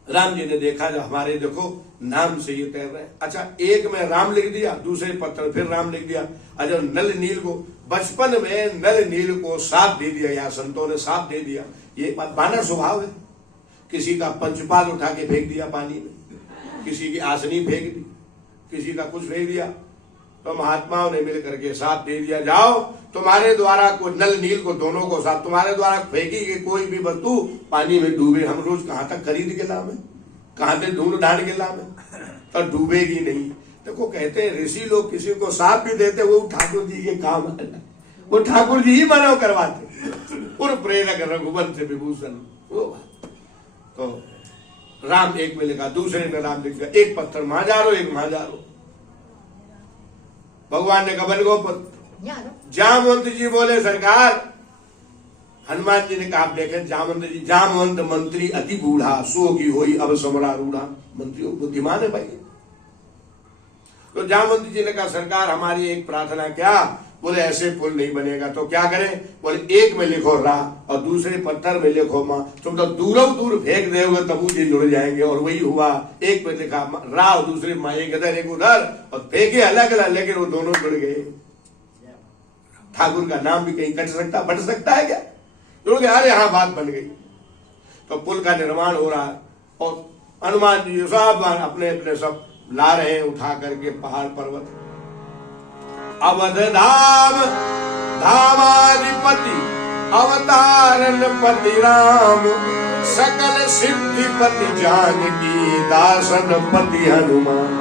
राम जी ने देखा जब हमारे देखो नाम से ये तैर रहे हैं। अच्छा एक में राम लिख दिया, दूसरे पत्र फिर राम लिख दिया। अच्छा नल नील को बचपन में नल नील को साथ दे दिया या संतों ने साथ दे दिया। ये बानर स्वभाव है। किसी का पंचपाल उठा के फेंक दिया पानी में, किसी की आसनी फेंक दी, किसी का कुछ फेंक दिया, तो महात्माओं ने मिल करके साथ दे दिया। जाओ तुम्हारे द्वारा को नल नील को दोनों को साथ तुम्हारे द्वारा फेंकी गई कोई भी वस्तु पानी में डूबे। हम रोज कहां तक खरीद के लावे, कहां से ढूंढ ढांड के लावे, तो डूबेगी नहीं। देखो कहते हैं ऋषि लोग किसी को साथ भी देते वो ठाकुर जी के काम है, वो ठाकुर जी ही मानव करवाते। पूर्व प्रेरक रघुवंश विभूषण वो बात। तो राम एक में लिखा, दूसरे में राम लिख गया, एक पत्थर महाजारो एक महाजारो। भगवान ने कहा बन गोपल। जामवंत जी बोले सरकार, हनुमान जी ने कहा आप देखें जामवंत जी, जामवंत मंत्री अति बूढ़ा सो की होई अब समरा रूढ़ा। मंत्रियों बुद्धिमान है भाई। तो जामवंत जी ने कहा सरकार हमारी एक प्रार्थना क्या? बोले ऐसे पुल नहीं बनेगा तो क्या करें? बोले एक में लिखो रा और दूसरे पत्थर में लिखो माँ। तुम तो दूरों दूर फेंक दोगे तब जी जुड़ जाएंगे। और वही हुआ, एक में लिखा रा और दूसरे माँ, एक इधर एक उधर, और फेंके अलग अलग लेकिन वो दोनों जुड़ गए। ठाकुर का नाम भी कहीं कट सकता बट सकता है क्या? जुड़ गया। अरे यहाँ बात बन गई। तो पुल का निर्माण हो रहा है और हनुमान जी सब अपने अपने सब ला रहे हैं उठा करके पहाड़ पर्वत। अवध धाम धामाधिपति अवतारण पति राम, सकल सिद्धिपति जानकी दासन पति हनुमान।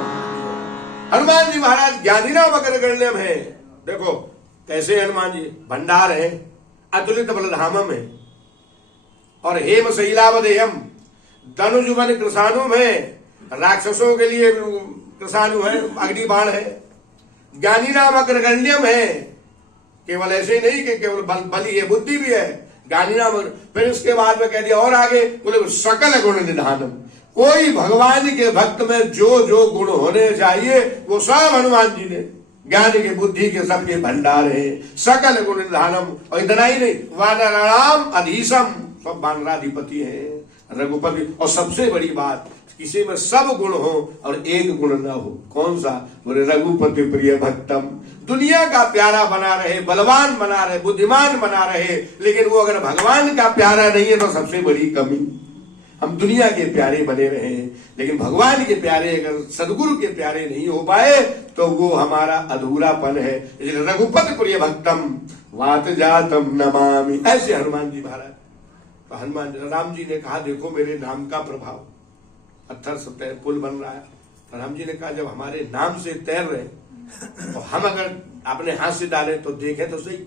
हनुमान जी महाराज ज्ञानीराम अग्रगण्य है। देखो कैसे हनुमान जी भंडार है, अतुलित बलधामम है, और हेम शैलावदेयम धनुजुवन कृषाणु में, राक्षसों के लिए कृषाणु है, अग्नि बाण है। ज्ञानी नाम अग्रगण्यम है। केवल ऐसे ही नहीं कि केवल बली है, बुद्धि भी है। ज्ञानी नाम। फिर उसके बाद में कह दिया और आगे बोले सकल गुण निधानम। कोई भगवान के भक्त में जो जो गुण होने चाहिए वो सब हनुमान जी ने, ज्ञान के बुद्धि के सबके भंडार है। सकल गुण निधानम। और इतना ही नहीं, वानराणाम अधीशम, सब वानराधिपति है, रघुपति। और सबसे बड़ी बात, किसी में सब गुण हो और एक गुण न हो। कौन सा? बोले रघुपति प्रिय भक्तम। दुनिया का प्यारा बना रहे, बलवान बना रहे, बुद्धिमान बना रहे, लेकिन वो अगर भगवान का प्यारा नहीं है तो सबसे बड़ी कमी। हम दुनिया के प्यारे बने रहे लेकिन भगवान के प्यारे अगर सदगुरु के प्यारे नहीं हो पाए तो वो हमारा अधूरापन है। इसलिए रघुपति प्रिय भक्तम वात जातम नमामि। ऐसे हनुमान जी महाराज। तो हनुमान जी राम जी ने कहा देखो मेरे नाम का प्रभाव, पत्थर से तैर पुल बन रहा है। तो राम जी ने कहा जब हमारे नाम से तैर रहे तो हम अगर अपने हाथ से डालें तो देखे तो सही।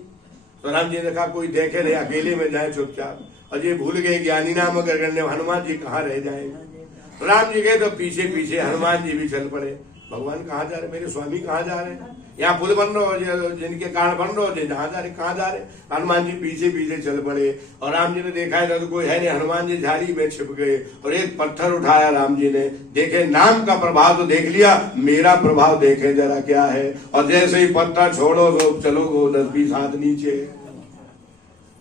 तो राम जी ने कहा कोई देखे नहीं, अकेले में जाए चुपचाप। और ये भूल गए ज्ञानी नाम अगर करने हनुमान जी कहाँ रह जाएंगे। राम जी गए तो पीछे पीछे हनुमान जी भी चल पड़े। भगवान कहाँ जा रहे, मेरे स्वामी कहाँ जा रहे हैं? यहाँ पुल बन रहा हो, जिनके कारण बन रहा हो, जहाँ जा रहे कहाँ जा रहे? हनुमान जी पीछे पीछे चल पड़े। और राम जी ने देखा है तो कोई है नहीं, हनुमान जी झाड़ी में छिप गए। और एक पत्थर उठाया राम जी ने, देखे नाम का प्रभाव तो देख लिया, मेरा प्रभाव देखे जरा क्या है। और जैसे ही पत्थर छोड़ो तो चलो 10-20 हाथ नीचे।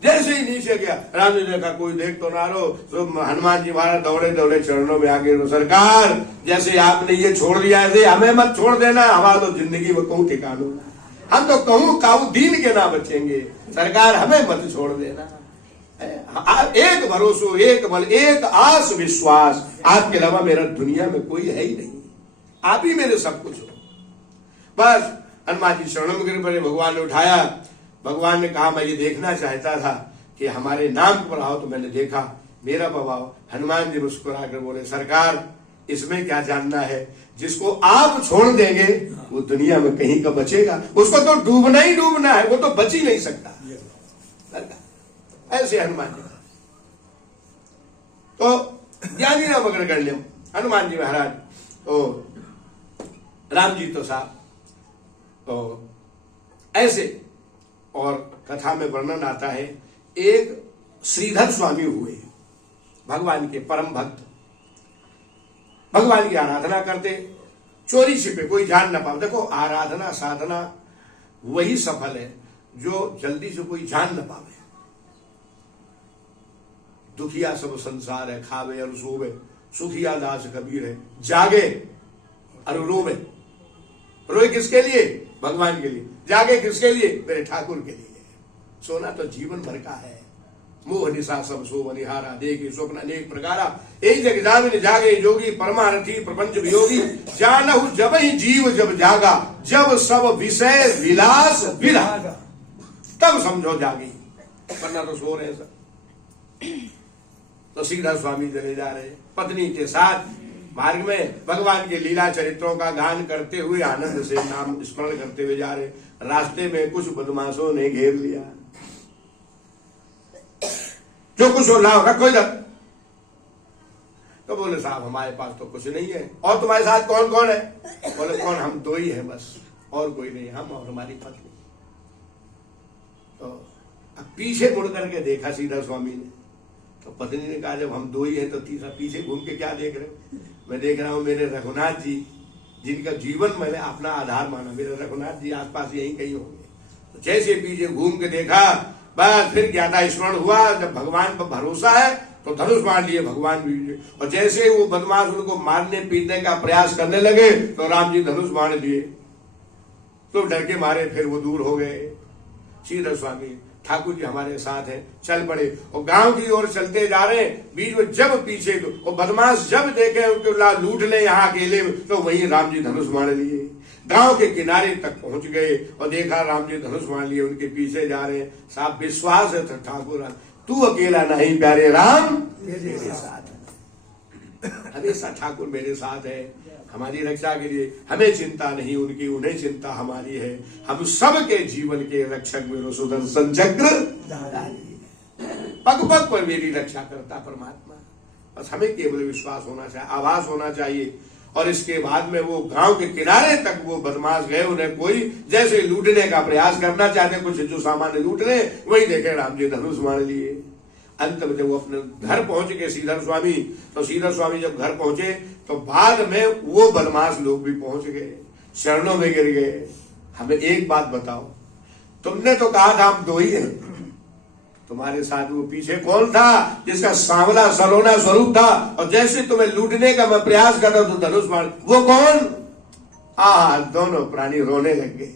जैसे ही नीचे गया राम जी ने कहा कोई देख तो ना रहो। तो हनुमान जी महाराज दौड़े दौड़े चरणों में आगे, सरकार जैसे आपने ये छोड़ दिया ऐसे हमें मत छोड़ देना, हमारा तो जिंदगी में कहूँ ठिकानो, हम तो कहूँ काऊ दीन के ना बचेंगे। सरकार हमें मत छोड़ देना। एक भरोसो, एक बल, एक आस विश्वास, आपके अलावा मेरा दुनिया में कोई है ही नहीं, आप ही मेरे सब कुछ हो। बस हनुमान जी शरणों में गिर पड़े। भगवान ने उठाया भगवान ने कहा मैं ये देखना चाहता था कि हमारे नाम पर आओ, तो मैंने देखा मेरा प्रभाव। हनुमान जी मुस्कुरा कर बोले सरकार इसमें क्या जानना है, जिसको आप छोड़ देंगे वो दुनिया में कहीं का बचेगा, उसको तो डूबना ही डूबना है, वो तो बच ही नहीं सकता। ऐसे हनुमान जी तो ज्ञानी ना मगर गण्यम हनुमान जी महाराज। तो राम जी तो साहब तो ऐसे, और कथा में वर्णन आता है एक श्रीधर स्वामी हुए भगवान के परम भक्त, भगवान की आराधना करते, चोरी छिपे कोई जान ना पाए। देखो आराधना साधना वही सफल है जो जल्दी से कोई जान ना पावे। दुखिया सब संसार है, खावे और सोवे, सुखिया दास कबीर है, जागे और रोवे। रोए किसके लिए? भगवान के लिए। जागे किसके लिए? मेरे ठाकुर के लिए। सोना तो जीवन भर का है। मोह निशा सब सो बनिहारा, देखे स्वप्न अनेक प्रकारा, एक जग जामिन जागे जोगी, परमारथी प्रपंच वियोगी, जानहु जब ही जीव जब जागा, जब सब विषय विलास विरागा, तब समझो जागी, वरना तो सो रहे सब। तो सीधा स्वामी चले जा रहे पत्नी के साथ मार्ग में भगवान के लीला चरित्रों का गान करते हुए आनंद से नाम स्मरण करते हुए जा रहे। रास्ते में कुछ बदमाशों ने घेर लिया, जो कुछ हो लाओ रखो इधर। तो बोले साहब हमारे पास तो कुछ नहीं है, और तुम्हारे साथ कौन कौन है? बोले कौन, हम दो ही हैं बस, और कोई नहीं, हम और हमारी पत्नी। तो अब पीछे मुड़ करके देखा सीधा स्वामी ने, तो पत्नी ने कहा जब हम दो ही हैं तो तीसरा पीछे घूम के क्या देख रहे हो? मैं देख रहा हूं मेरे रघुनाथ जी, जिनका जीवन मैंने अपना आधार माना, मेरे रघुनाथ जी आसपास यहीं कहीं होंगे। तो जैसे पीछे घूम के देखा, बस फिर ज्ञाता स्मरण हुआ, जब भगवान पर भरोसा है तो धनुष मार लिए भगवान भी। और जैसे वो बदमाश उनको मारने पीटने का प्रयास करने लगे तो राम जी धनुष मार दिए, तो डर के मारे फिर वो दूर हो गए। सीधा स्वामी ठाकुर जी हमारे साथ हैं, चल पड़े और गांव की ओर चलते जा रहे हैं। बीच में जब पीछे और बदमाश जब देखे उनको लूट ले यहाँ अकेले, तो वहीं राम जी धनुष मार लिए। गांव के किनारे तक पहुंच गए और देखा राम जी धनुष मार लिए, उनके पीछे जा रहे हैं। साहब विश्वास है ठाकुर तू अकेला नहीं प्यारे राम मेरे साथ है, हमेशा ठाकुर मेरे साथ है, हमारी रक्षा के लिए। हमें चिंता नहीं उनकी, उन्हें चिंता हमारी है। हम सबके जीवन के रक्षक मेरे सुदर्शन चक्र पग पग पर मेरी रक्षा करता परमात्मा। बस हमें केवल विश्वास होना चाहिए, आभास होना चाहिए। और इसके बाद में वो गांव के किनारे तक वो बदमाश गए, उन्हें कोई जैसे लूटने का प्रयास करना चाहते, कुछ जो सामान लूट ले, वही देखे राम जी धनुष मार लिए। अंत में जब वो अपने घर पहुंच गए सीधर स्वामी, तो सीधर स्वामी जब घर पहुंचे तो बाद में वो बदमाश लोग भी पहुंच गए, शरणों में गिर गए। हमें एक बात बताओ, तुमने तो कहा था हम दो ही हैं, तुम्हारे साथ वो पीछे कौन था जिसका सांवला सलोना स्वरूप था, और जैसे तुम्हें लूटने का मैं प्रयास कर रहा हूं तो धनुष मार, वो कौन? दोनों प्राणी रोने लग गए।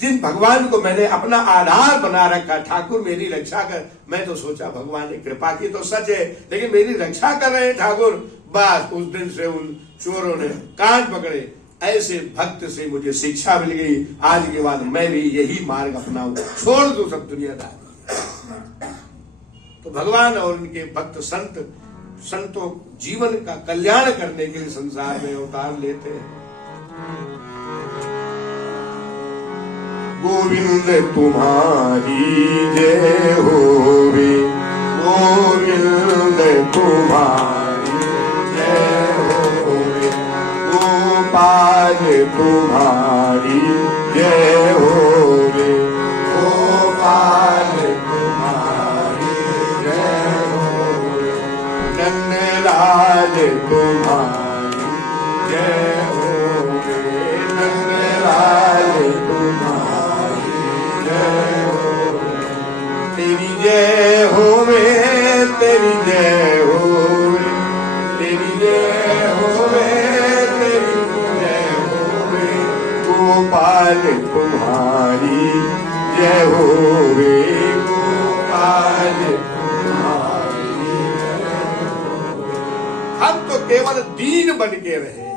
जिन भगवान को मैंने अपना आधार बना रखा, ठाकुर मेरी रक्षा कर, मैं तो सोचा भगवान ने कृपा की तो सच है, लेकिन मेरी रक्षा कर रहे हैं ठाकुर। बस उस दिन से उन चोरों ने कान पकड़े। ऐसे भक्त से मुझे शिक्षा मिल गई, आज के बाद मैं भी यही मार्ग अपनाऊं, छोड़ दूं सब दुनियादारी। तो भगवान और उनके भक्त संतों जीवन का कल्याण करने के लिए संसार में अवतार लेते हैं। गोविंद तुम्हारी जय होवे, गोविंद तुम्हारी जय होवे, गोपाल तुम्हारी जय होवे, गोपाल तुम्हारी जय होवे, नंदलाल तुम्हारी जय होवे, नंदलाल तुम्हारी जय होवे, तेरी जय होवे, तेरी जय होवे, तेरी जय होवे, तेरी जय होवे, गोपाल तुम्हारी जय होवे, गोपाल तुम्हारी जय होवे। हम तो केवल दीन बन के रहे।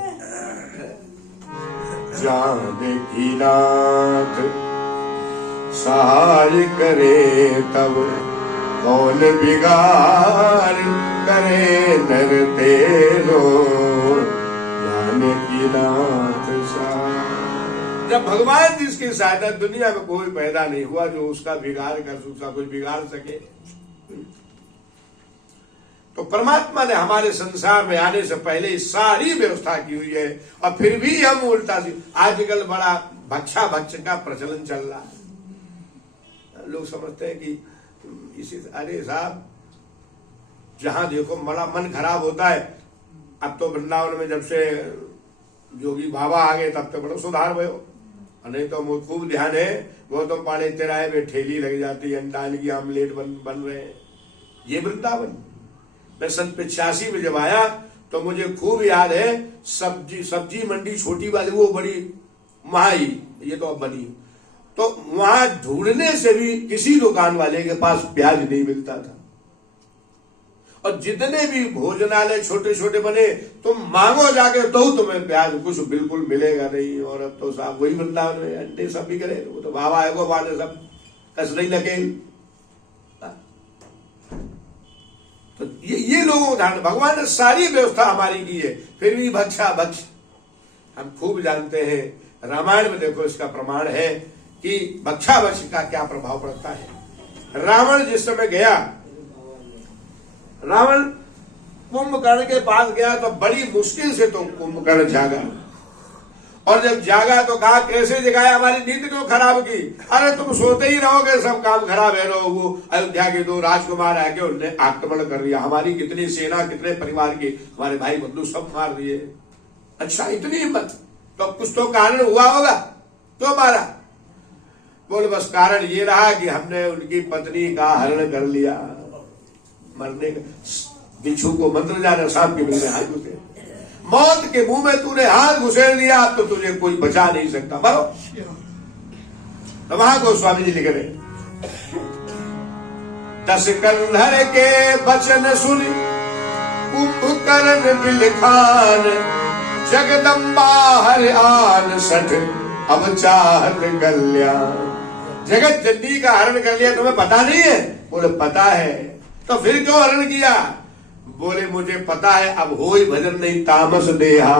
जानकी नाथ सहाय करे तब कौन बिगाड़ करे नर तेरो की नाथ शाह। जब भगवान जिसकी सहायता दुनिया में कोई पैदा नहीं हुआ जो उसका बिगाड़ कर उसका कुछ बिगाड़ सके। तो परमात्मा ने हमारे संसार में आने से पहले ही सारी व्यवस्था की हुई है और फिर भी हम उल्टा सी आजकल बड़ा भक्षा भक्ष का प्रचलन चल रहा है। लोग समझते हैं कि इसी अरे साहब जहां देखो बड़ा मन खराब होता है। अब तो वृंदावन में जब से जोगी बाबा आ गए तब तो बड़ा सुधार भयो। नहीं तो मुझे खूब ध्यान है वो तो पाड़े तिराहे में ठेली लग जाती है, अंडान की आमलेट बन रहे हैं। ये वृंदावन मैं 85 में जब आया तो मुझे खूब याद है सब्जी मंडी छोटी वाली वो बड़ी महाई ये तो अब बनी। तो वहां ढूंढने से भी किसी दुकान वाले के पास प्याज नहीं मिलता था। और जितने भी भोजनालय छोटे छोटे बने तुम मांगो जाके तो तुम्हें प्याज कुछ बिल्कुल मिलेगा नहीं। और अब तो साहब वही वृंदावन में अंडे सब भी करे वो तो बाबा आएगो बाने सब कस नहीं लगे। तो ये लोगों को ध्यान भगवान ने सारी व्यवस्था हमारी की है फिर भी भक्षा भक्ष हम खूब जानते हैं। रामायण में देखो इसका प्रमाण है कि भक्षा भक्ष का क्या प्रभाव पड़ता है। रावण जिस समय गया रावण कुंभकर्ण के पास गया तो बड़ी मुश्किल से तो कुंभकर्ण जागा। और जब जागा तो कहा कैसे जगाया हमारी नींद क्यों खराब की। अरे तुम सोते ही रहोगे सब काम खराब है। रहो वो अयोध्या के 2 राजकुमार आके उन्होंने आक्रमण कर दिया। हमारी कितनी सेना कितने परिवार के हमारे भाई बंधु सब मार दिए। अच्छा इतनी हिम्मत तो कुछ तो कारण हुआ होगा तो मारा। बोले बस कारण ये रहा कि हमने उनकी पत्नी का हरण कर लिया। मरने का बिच्छू को मंत्र जाना सांप के मुंह में हाथ घुसे मौत के मुंह में तूने हाथ घुसेड़ दिया अब तो तुझे कोई बचा नहीं सकता मरो। तो वहां गोस्वामी जी लिख रहे 10 कंधर के बचन सुन कुंभकर्ण बिलखान जगदम्बा हर आन सठ अब चाहत कल्याण। जगत जननी का हरण कर लिया तुम्हें पता नहीं है। बोले पता है तो फिर क्यों हरण किया। बोले मुझे पता है अब हो ही भजन नहीं तामस देहा।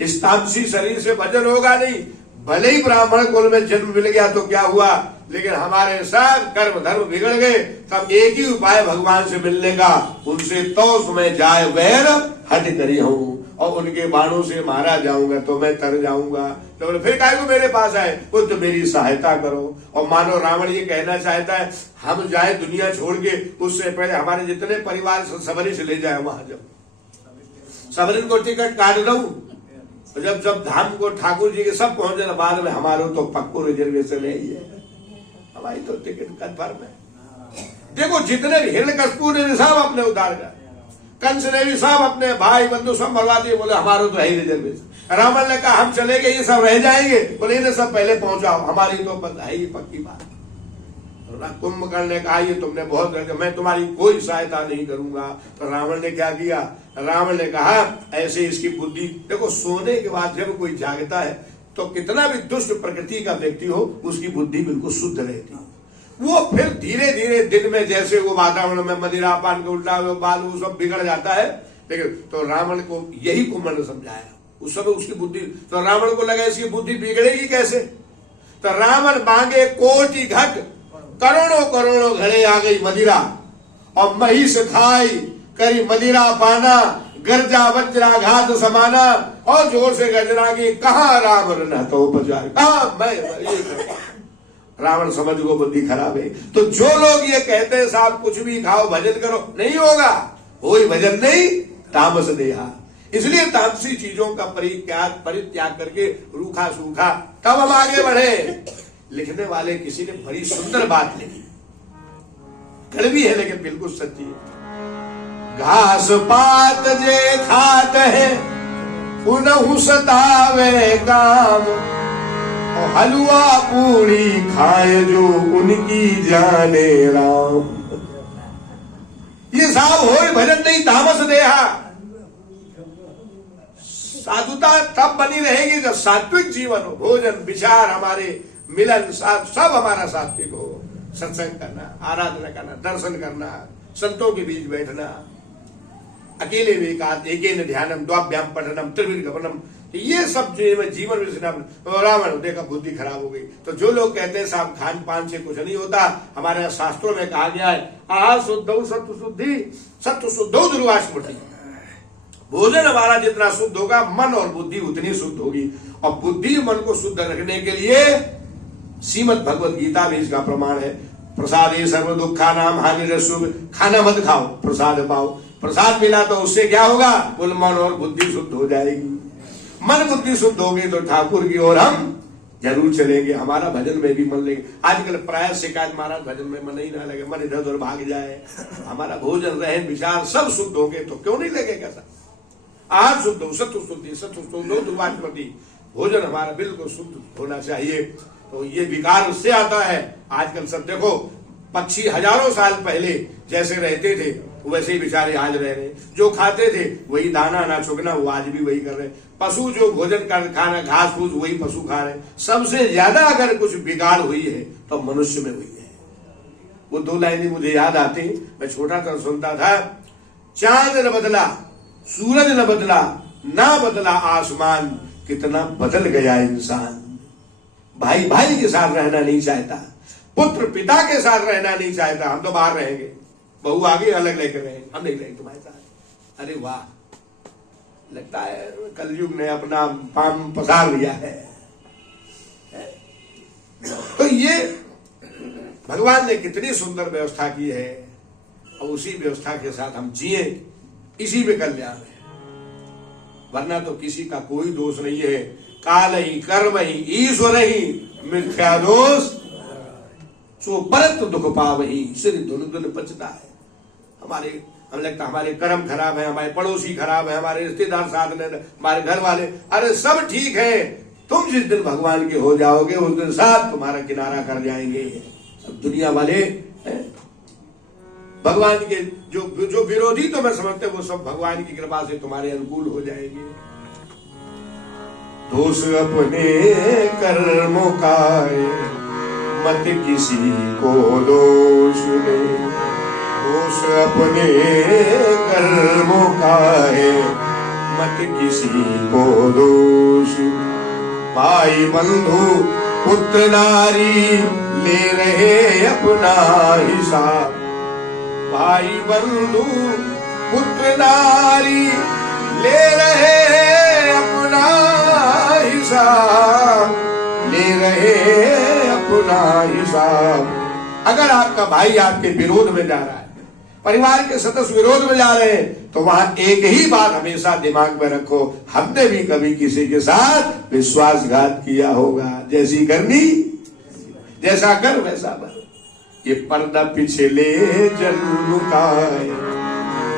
इस तामसी शरीर से भजन होगा नहीं। भले ही ब्राह्मण कुल में जन्म मिल गया तो क्या हुआ लेकिन हमारे सब कर्म धर्म बिगड़ गए। तब एक ही उपाय भगवान से मिलने का उनसे तो उसमें जाए वैर हट करी हूं और उनके बाणों से मारा जाऊंगा तो मैं तर जाऊंगा। तो बोले फिर काहे को मेरे पास आए। वो तो मेरी सहायता करो। और मानो रावण ये कहना चाहता है हम जाए दुनिया छोड़ के उससे पहले हमारे जितने परिवार सबरी से ले जाए वहां जब सबरी को टिकट काट दूं जब जब धाम को ठाकुर जी के सब पहुंचे ना बाद में हमारे तो पक्को रिजर्वेशन है ही है। हमारी तो टिकट कन्फर्म है। देखो जितने हिरण्यकशिपु ने सब अपने उद्धार कर कंस ने भी सब अपने भाई बंधु सब मरवा दिए। बोले हमारे तो है ही रिजर्वेशन। रावण ने कहा हम चले गए ये सब रह जाएंगे। बोले इन्हें सब पहले पहुंचाओ हमारी तो है ही पक्की बात। कुंभकर्ण ने कहा ये तुमने बहुत गलत मैं तुम्हारी कोई सहायता नहीं करूंगा। तो रावण ने क्या किया रावण ने कहा ऐसे इसकी बुद्धि देखो सोने के बाद जब कोई जागता है तो कितना भी दुष्ट प्रकृति का व्यक्ति हो उसकी बुद्धि बिल्कुल शुद्ध रहती है। वो फिर धीरे धीरे दिन में जैसे वो वातावरण में मदिरा पान के उल्टा बाल वो सब बिगड़ जाता है। लेकिन तो रावण को यही कुंभकर्ण ने समझाया उस समय उसकी बुद्धि। तो रावण को लगा इसकी बुद्धि बिगड़ेगी कैसे। तो रावण मांगे कोटि घट करोड़ों करोड़ों घड़े आ गई मदिरा और महिष खाई करी मदिरा पाना गर्जा वज्राघात समाना और जोर से गर्जना की कहा राम रहता उपचार कहा मैं रावण समझ को बुद्धि खराब है। तो जो लोग ये कहते हैं साहब कुछ भी खाओ भजन करो नहीं होगा हो ही भजन नहीं तामस देहा। इसलिए तामसी चीजों का परित्याग करके रूखा सूखा तब हम आगे बढ़े। लिखने वाले किसी ने बड़ी सुंदर बात लिखी कड़वी है लेकिन बिल्कुल सच्ची है। घास पात जे खात है पुनः सतावे काम और हलवा पूरी खाए जो उनकी जाने राम। ये साहब हो भजन नहीं तामस देहा। साधुता तब बनी रहेगी जब सात्विक जीवन हो भोजन विचार हमारे मिलन साथ सब हमारा सात्विक हो। सत्संग करना, आराधना करना, दर्शन करना, संतों के बीच बैठना, अकेले विकास एकेन ध्यानम द्वाभ्याम पठनम त्रिविध गमनम, ये सब जीवन में रावण देखा बुद्धि खराब हो गई। तो जो लोग कहते हैं साहब खान पान से कुछ नहीं होता, हमारे शास्त्रों में कहा गया है आहार शुद्ध सत्व शुद्धि सत्व शुद्ध दुर्वा स्मृति। भोजन हमारा जितना शुद्ध होगा मन और बुद्धि उतनी शुद्ध होगी। और बुद्धि मन को शुद्ध रखने के लिए श्रीमद् भगवद गीता भी इसका प्रमाण है। प्रसादे सर्व दुखा नाम हानि रसुभ, खाना मत खाओ प्रसाद पाओ। प्रसाद मिला तो उससे क्या होगा, कुल मन और बुद्धि शुद्ध हो जाएगी। मन बुद्धि शुद्ध होगी तो ठाकुर की ओर हम जरूर चलेंगे, हमारा भजन में भी मन लगे। आजकल प्राय शिकायत महाराज भजन में मन ही ना लगे, मन इधर उधर भाग जाए। हमारा भोजन रहन विचार सब शुद्ध होंगे तो क्यों नहीं लगेगा सर। आहार शुद्ध हो, सत्व शुद्धि सत्व शुद्धि, भोजन हमारा बिल्कुल शुद्ध होना चाहिए। तो ये विकार उससे आता है। आजकल सब देखो, पक्षी हजारों साल पहले जैसे रहते थे वैसे ही बेचारे आज रह रहे। जो खाते थे वही दाना ना चुगना, वो आज भी वही कर रहे। पशु जो भोजन कर खाना घास फूस वही पशु खा रहे। सबसे ज्यादा अगर कुछ बिगाड़ हुई है तो मनुष्य में हुई है। वो दो लाइनें मुझे याद आती, मैं छोटा था सुनता था। चांद न बदला, सूरज न बदला, ना बदला आसमान, कितना बदल गया इंसान। भाई भाई के साथ रहना नहीं चाहता, पुत्र पिता के साथ रहना नहीं चाहता। हम तो बाहर रहेंगे, बहू आगे अलग लेकर रहेंगे, हम नहीं रहेंगे तुम्हारे साथ। अरे वाह, लगता है कलयुग ने अपना पाम पसार लिया है। तो ये भगवान ने कितनी सुंदर व्यवस्था की है और उसी व्यवस्था के साथ हम जिए, इसी में कल्याण है। वरना तो किसी का कोई दोष नहीं है। काल ही कर्म ही ईश्वर ही मिथ्या दोष, सो परत दुख पावही, सिर धुन धुन पचता है। हम लगता हमारे कर्म खराब है, हमारे पड़ोसी खराब है, हमारे रिश्तेदार साथ में, हमारे घर वाले, अरे सब ठीक है। तुम जिस दिन भगवान के हो जाओगे उस दिन साथ तुम्हारा किनारा कर जाएंगे। अब दुनिया वाले भगवान के जो विरोधी तो मैं समझते वो सब भगवान की कृपा से तुम्हारे अनुकूल हो जाएंगे। दोष अपने कर्मों का मत किसी को दोष दे, दोष अपने कर्मों का है मत किसी को दोष। भाई बंधु पुत्र नारी ले रहे अपना हिसाब, भाई बंधु पुत्र नारी ले रहे अपना हिसाब, ले रहे अपना हिसाब। अगर आपका भाई आपके विरोध में जा रहा है, परिवार के सदस्य विरोध में जा रहे हैं, तो वहां एक ही बात हमेशा दिमाग में रखो, हमने भी कभी किसी के साथ विश्वासघात किया होगा। जैसी करनी जैसा कर वैसा बन। ये पर्दा पिछले जन्म का है,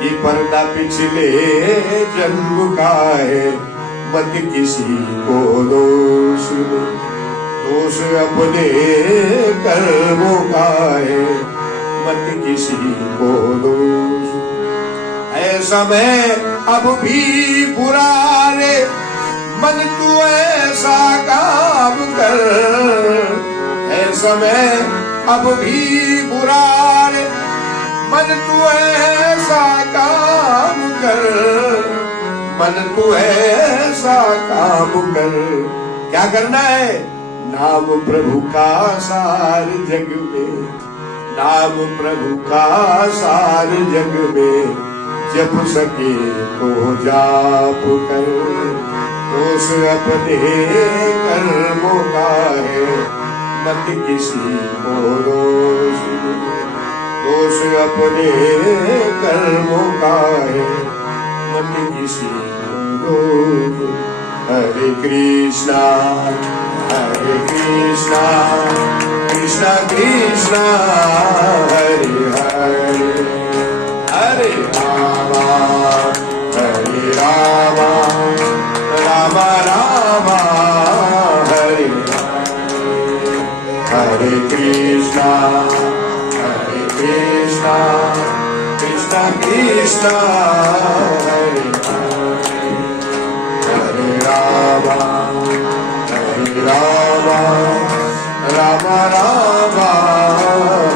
ये पर्दा पिछले जन्म का है, मत किसी को दोष दे, दोष अपने कर्मों का है, मत किसी को दोष। है समय अब भी बुरा रे, मन तू ऐसा काम कर, है समय अब भी बुरा रे, मन तू ऐसा काम कर, मन तू ऐसा काम कर। क्या करना है? नाम प्रभु का सार जग में, नाम प्रभु का सार जग में, जप सके तो जाप कर। दोष अपने कर्मों का है, मत किसी को दोष, दोष अपने कर्मों का है, मत किसी को दोष। हरे कृष्णा कृष्णा कृष्णा हरे हरे, हरे रामा राम राम हरे हरे, हरे कृष्णा कृष्णा कृष्णा हरे हरे, हरे राम राम राम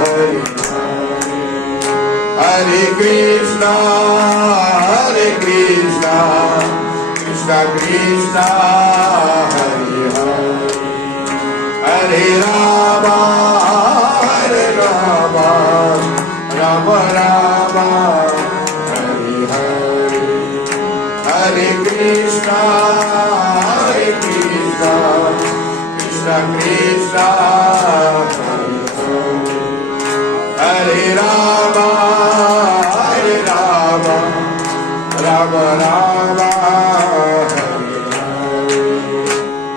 हरे हरे कृष्णा कृष्णा कृष्णा हरे हरे हरे राम राम राम हरे हरे हरे कृष्णा कृष्णा कृष्णा हरे राम राम राम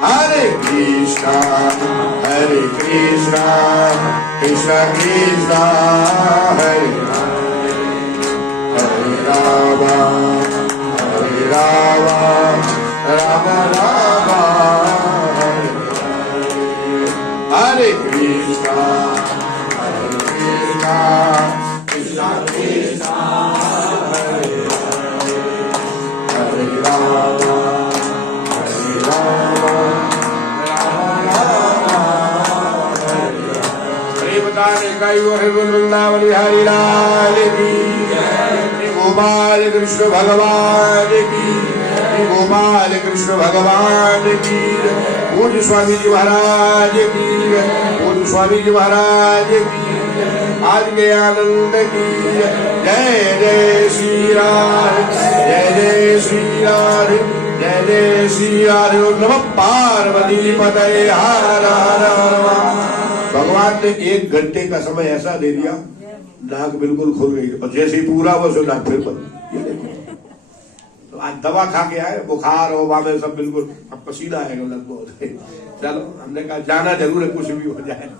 हरे कृष्णा कृष्णा कृष्णा हरे हरे राम राम राम हरे कृष्णा कृष्णा कृष्णा हरे हरे राम वृंदावन बिहारी लाल की, गोपाल कृष्ण भगवान की, गोपाल कृष्ण भगवान की, पूज्य स्वामी जी महाराज की, पूज्य स्वामी जी महाराज की, आज के आनंद की। जय जय श्री राधे, जय जय श्री राधे, जय जय श्री राधे। नमः पार्वती पतये, हर हर भगवान ने 1 घंटे का समय ऐसा दे दिया, नाक बिल्कुल खुल गई और जैसे ही पूरा वो सो नाक फिर बंद। तो आज दवा खा के आए, बुखार और में सब बिल्कुल, अब पसीना आएगा लगभग। चलो हमने कहा जाना जरूर है, कुछ भी हो जाए।